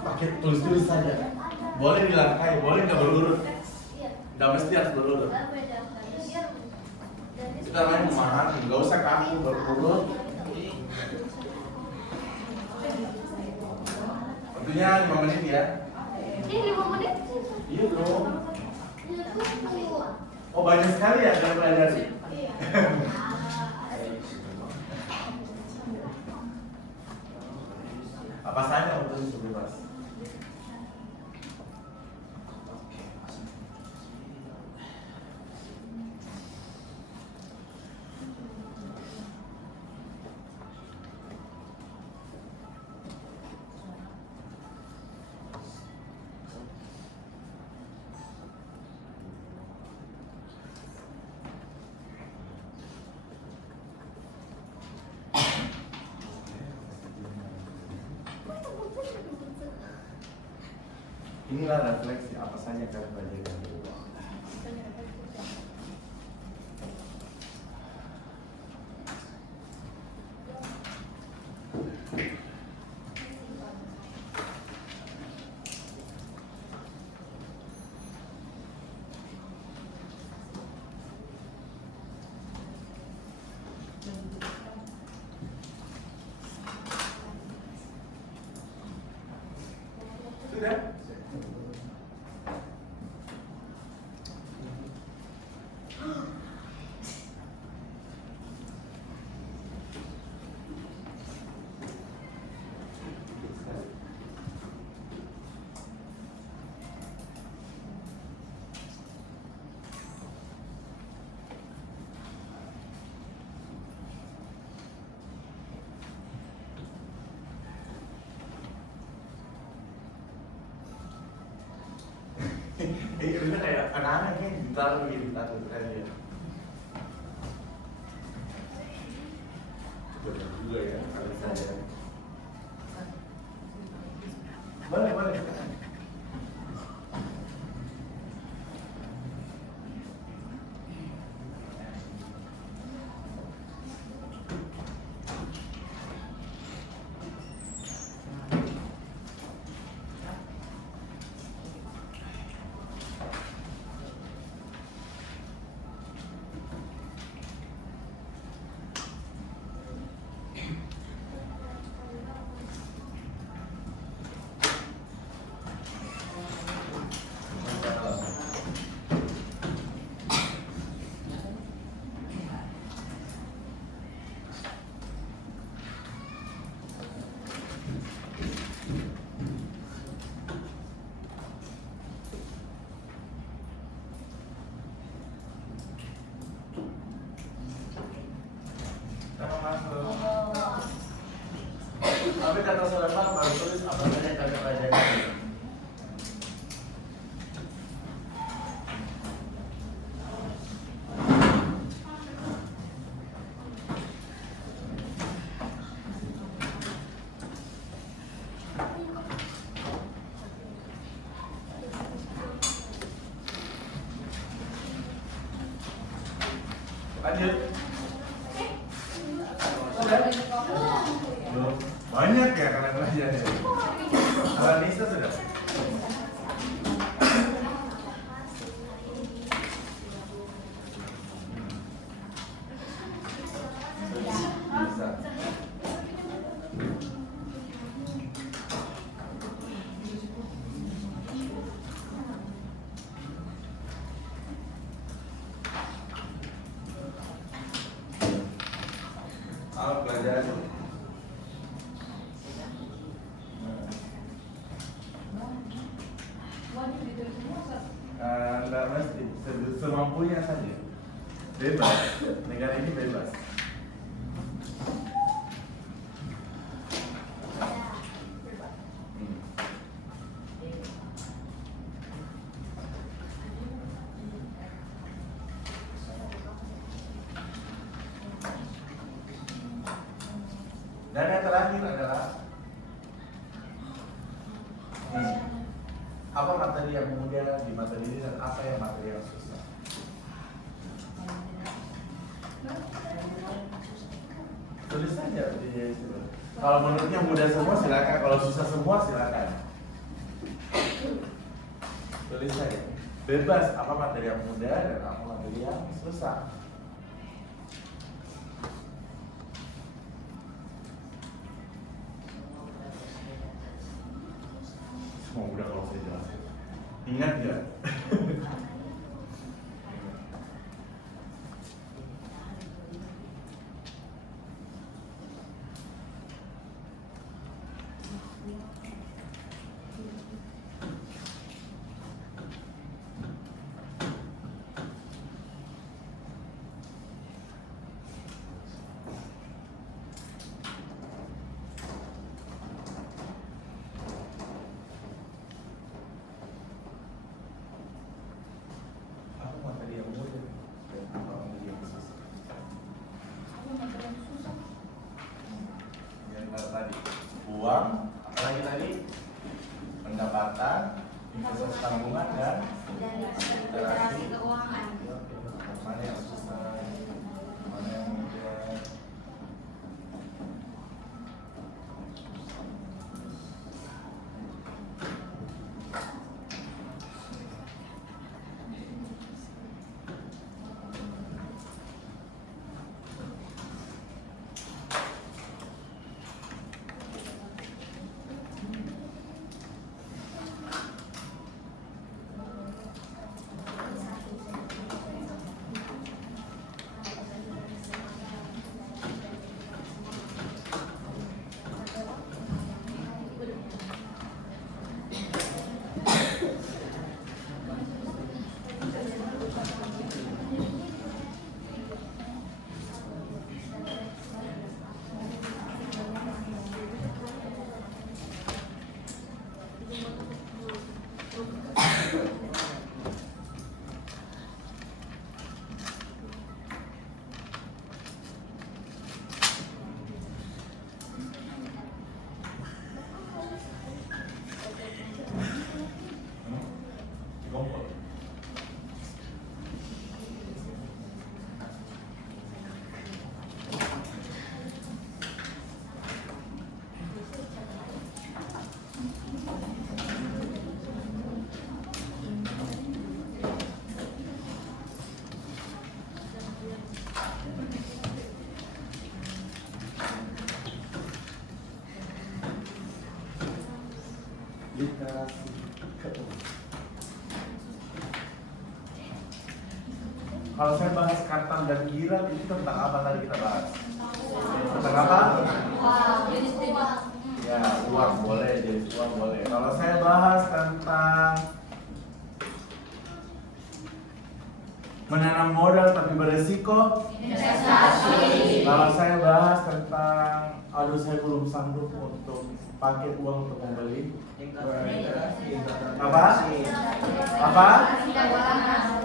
Pakai tulis saja. Boleh dilangkai, boleh nggak berurut. Nggak mesti harus berurut. Kita main memahami, nggak usah kaku berurut. Waktunya 5 menit ya. Ini 5 menit. Iya dong. Ya tunggu. Oh banyak sekali ya yang pelajari. Iya. Apa saja waktu itu bebas. Inilah refleksi apa saja kalian pelajari dari Allah. Sudah? Ini kayak anak-anak yang ditaruh ya. Benar juga ya, kali saya. Boleh. Tapi kata Sulaiman baru tulis apa saja yang kalian pelajari. Lanjut. Sudah? Belum. Banyak ya kalian pelajari. Kalau Nisa sudah? Bisa. Al pelajaran. Nggak mesti, semampunya saja. Bebas, negara ini bebas. Dan yang terakhir adalah apa materi yang mudah di materi ini dan apa yang materi yang susah. Tulis saja di situ. Kalau menurutnya mudah semua silakan, kalau susah semua silakan. Tulis saja. Bebas apa materi yang mudah dan apa materi yang susah. Ingat nggak? Aku materi yang mudah dan apa materi yang susah? Yang tadi uang, apalagi tadi pendapatan, investasi tabungan dan literasi keuangan. Mana yang susah, mana yang mudah? Gompol. Literasi keuangan. Kalau saya bahas Kartan dan Giral itu tentang apa tadi kita bahas? Tentang apa? Ya, uang boleh, jenis uang boleh. Kalau saya bahas tentang menanam modal tapi beresiko, Investasi. kalau saya bahas tentang, aduh saya belum sanggup untuk pakai uang untuk membeli apa? Apa?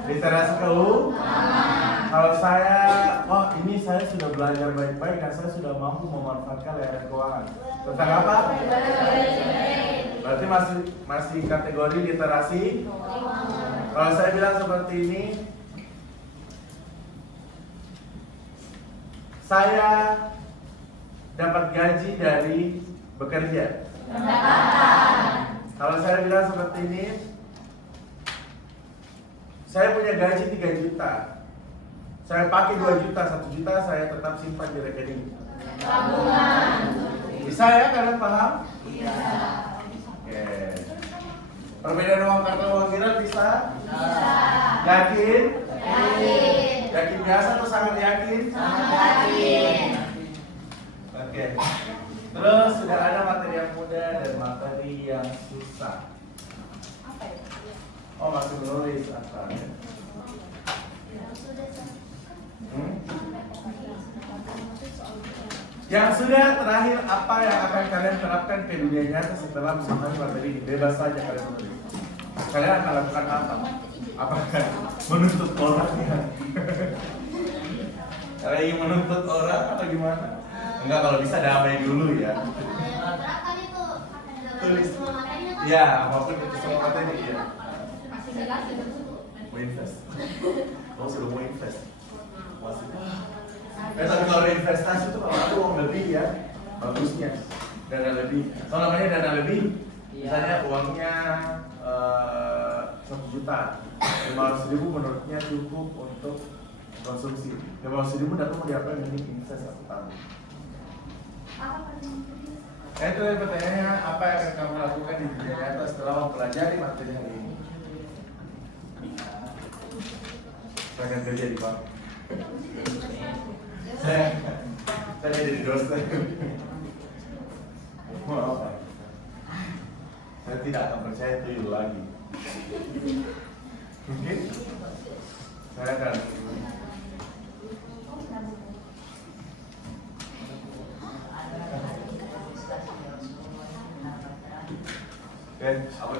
Literasi keuangan. Kalau saya, oh ini saya sudah belajar baik-baik dan saya sudah mampu memanfaatkan layanan keuangan. Tentang apa? Berarti masih kategori literasi. Kalau saya bilang seperti ini, saya dapat gaji dari bekerja. Kalau saya bilang seperti ini, saya punya gaji 3 juta. Saya pakai 2 juta, 1 juta saya tetap simpan di rekening Tabungan. Bisa ya, kalian paham? Bisa. Oke. Perbedaan uang kartu uang giral bisa? Bisa. Yakin? Yakin. Yakin biasa atau sangat yakin? Sangat yakin. Oke. Terus sudah ada materi yang mudah dan materi yang susah. Oh, masih menulis apa? Yang sudah terakhir, apa yang akan kalian terapkan ke dunia nyata setelah memahami materi ini? Bebas saja kalian menulis. Kalian akan lakukan apa? Apakah menuntut orang ya? Kalian ingin menuntut orang atau gimana? Enggak, kalau bisa damai dulu ya. Berapa itu? Tulis. Semua materinya kan? Ya, apapun itu semua materi ya. Masih jelas ya. Mau invest? Kamu sudah mau invest? Masih. Tapi kalau investasi itu kalau ada uang lebih ya, bagusnya dana lebih. Kalau namanya dana lebih, misalnya uangnya 1 juta, 500.000 menurutnya cukup untuk konsumsi. 500.000 dapat mau diapain? Mending invest 1 tahun. Itu pertanyaannya, apa yang akan kamu lakukan di dunia nyata setelah mempelajari materi hari ini? Silakan kerja di Pak. Saya jadi dosen. Mau apa? Saya tidak akan percaya tuyul lagi. Mungkin saya akan apa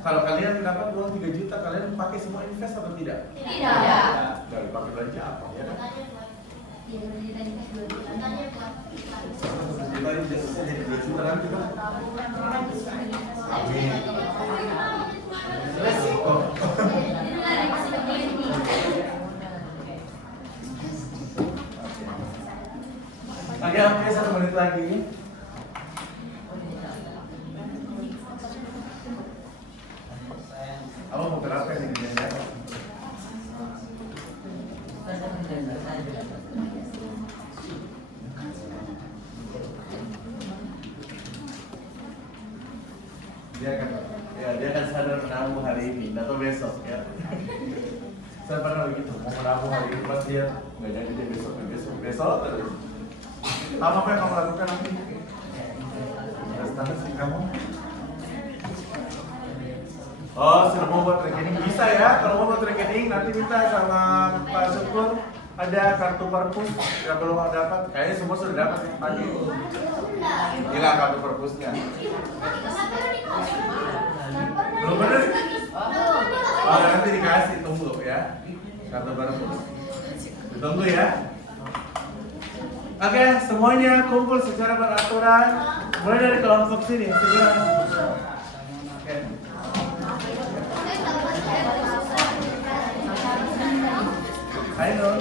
kalau kalian dapat uang 3 juta, kalian pakai semua invest atau tidak? Tidak. Dari pakai belanja apa ya kan? Jadi jasanya jadi 2 juta nanti kan? Amin. Resiko. Oke, 1 menit lagi. Apa mau kenapa nih dia? Dia akan sadar menabung hari ini atau besok ya. Saya pernah begitu, mau menabung hari ini pas dia nggak jadi dia besok terus. Apa yang kamu lakukan nanti? Status kamu? Oh, sudah mau buat rekening? Bisa ya, kalau mau buat rekening nanti minta sama Pak Syukur. Ada kartu perpus yang belum dapat, kayaknya semua sudah dapat pagi. Hilang kartu perpusnya. Belum bener? Oh, nanti dikasih, tunggu ya. Kartu perpus. Ditunggu ya. Oke, semuanya kumpul secara beraturan. Mulai dari kelompok sini, segera. Oke. Ayo.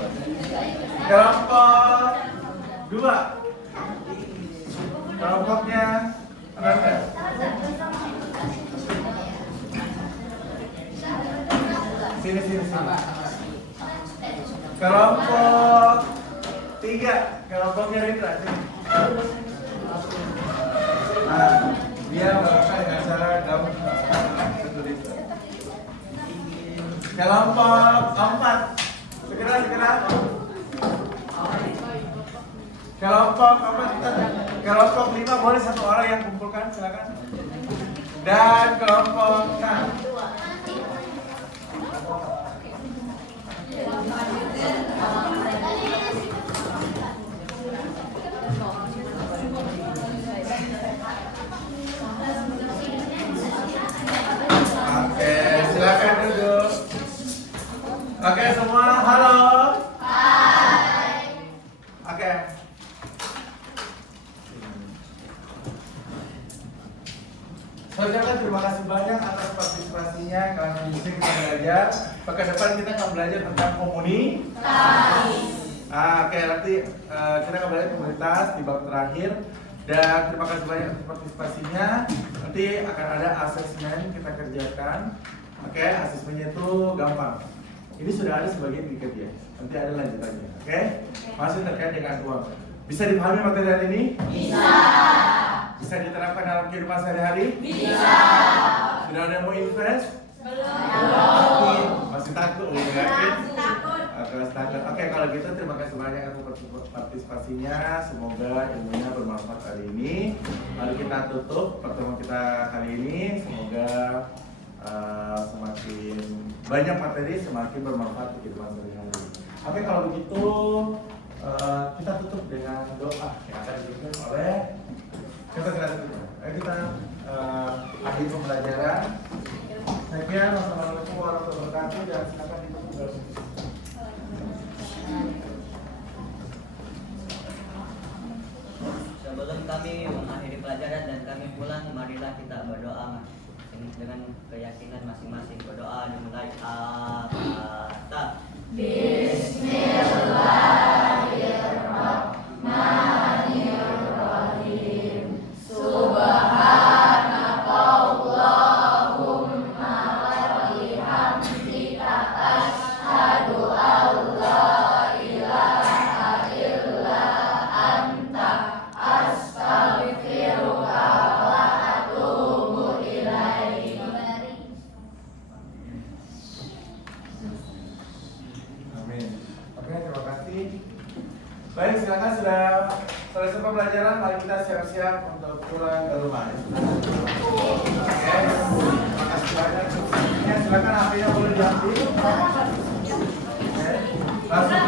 Kelompok 2. Kelompoknya ada. Sini. Kelompok 3. Kelompoknya Ritra. Dia melakukan dengan cara gabung. Kelompok 4. Segera. Kelompok 5 boleh 1 orang yang kumpulkan, silakan. Dan kelompok 6. Oke, silakan duduk. Oke, semua halo. Hai. Oke. Saudara, terima kasih banyak atas partisipasinya. Kalian bisa kita belajar. Pekan depan kita akan belajar tentang komunitas. Oke, nanti kita akan belajar komunitas di bab terakhir. Dan terima kasih banyak atas partisipasinya. Nanti akan ada asesmen kita kerjakan. Oke, asesmennya itu gampang. Ini sudah ada sebagian tiket ya. Nanti ada lanjutannya. Oke? Masih terkait dengan uang. Bisa dipahami materi hari ini? Bisa. Bisa diterapkan dalam kehidupan sehari-hari? Bisa. Sudah ada yang mau invest? Belum. Masih takut? Masih takut. Oke, kalau gitu terima kasih banyak atas partisipasinya. Semoga ilmunya bermanfaat hari ini. Mari kita tutup pertemuan kita kali ini. Semoga semakin banyak materi, semakin bermanfaat di kehidupan sehari-hari. Oke, kalau begitu kita tutup dengan doa yang akan dipimpin oleh kita akhir pembelajaran. Sekian, wassalamualaikum warahmatullahi wabarakatuh, dan silakan ditutup. Sebelum kami mengakhiri pelajaran dan kami pulang, marilah kita berdoa dengan keyakinan masing-masing. Berdoa dimulai kata Bismillahirrahmanirrahim. Subhanakallahumma wa bihamdika asyhadu an la ilaha illa anta astaghfiruka wa atubu ilaik. sudah selesai pembelajaran, mari kita siap-siap untuk pulang ke rumah. Oke, makasih banyak. Silakan HP-nya boleh diambil. Oke, langsung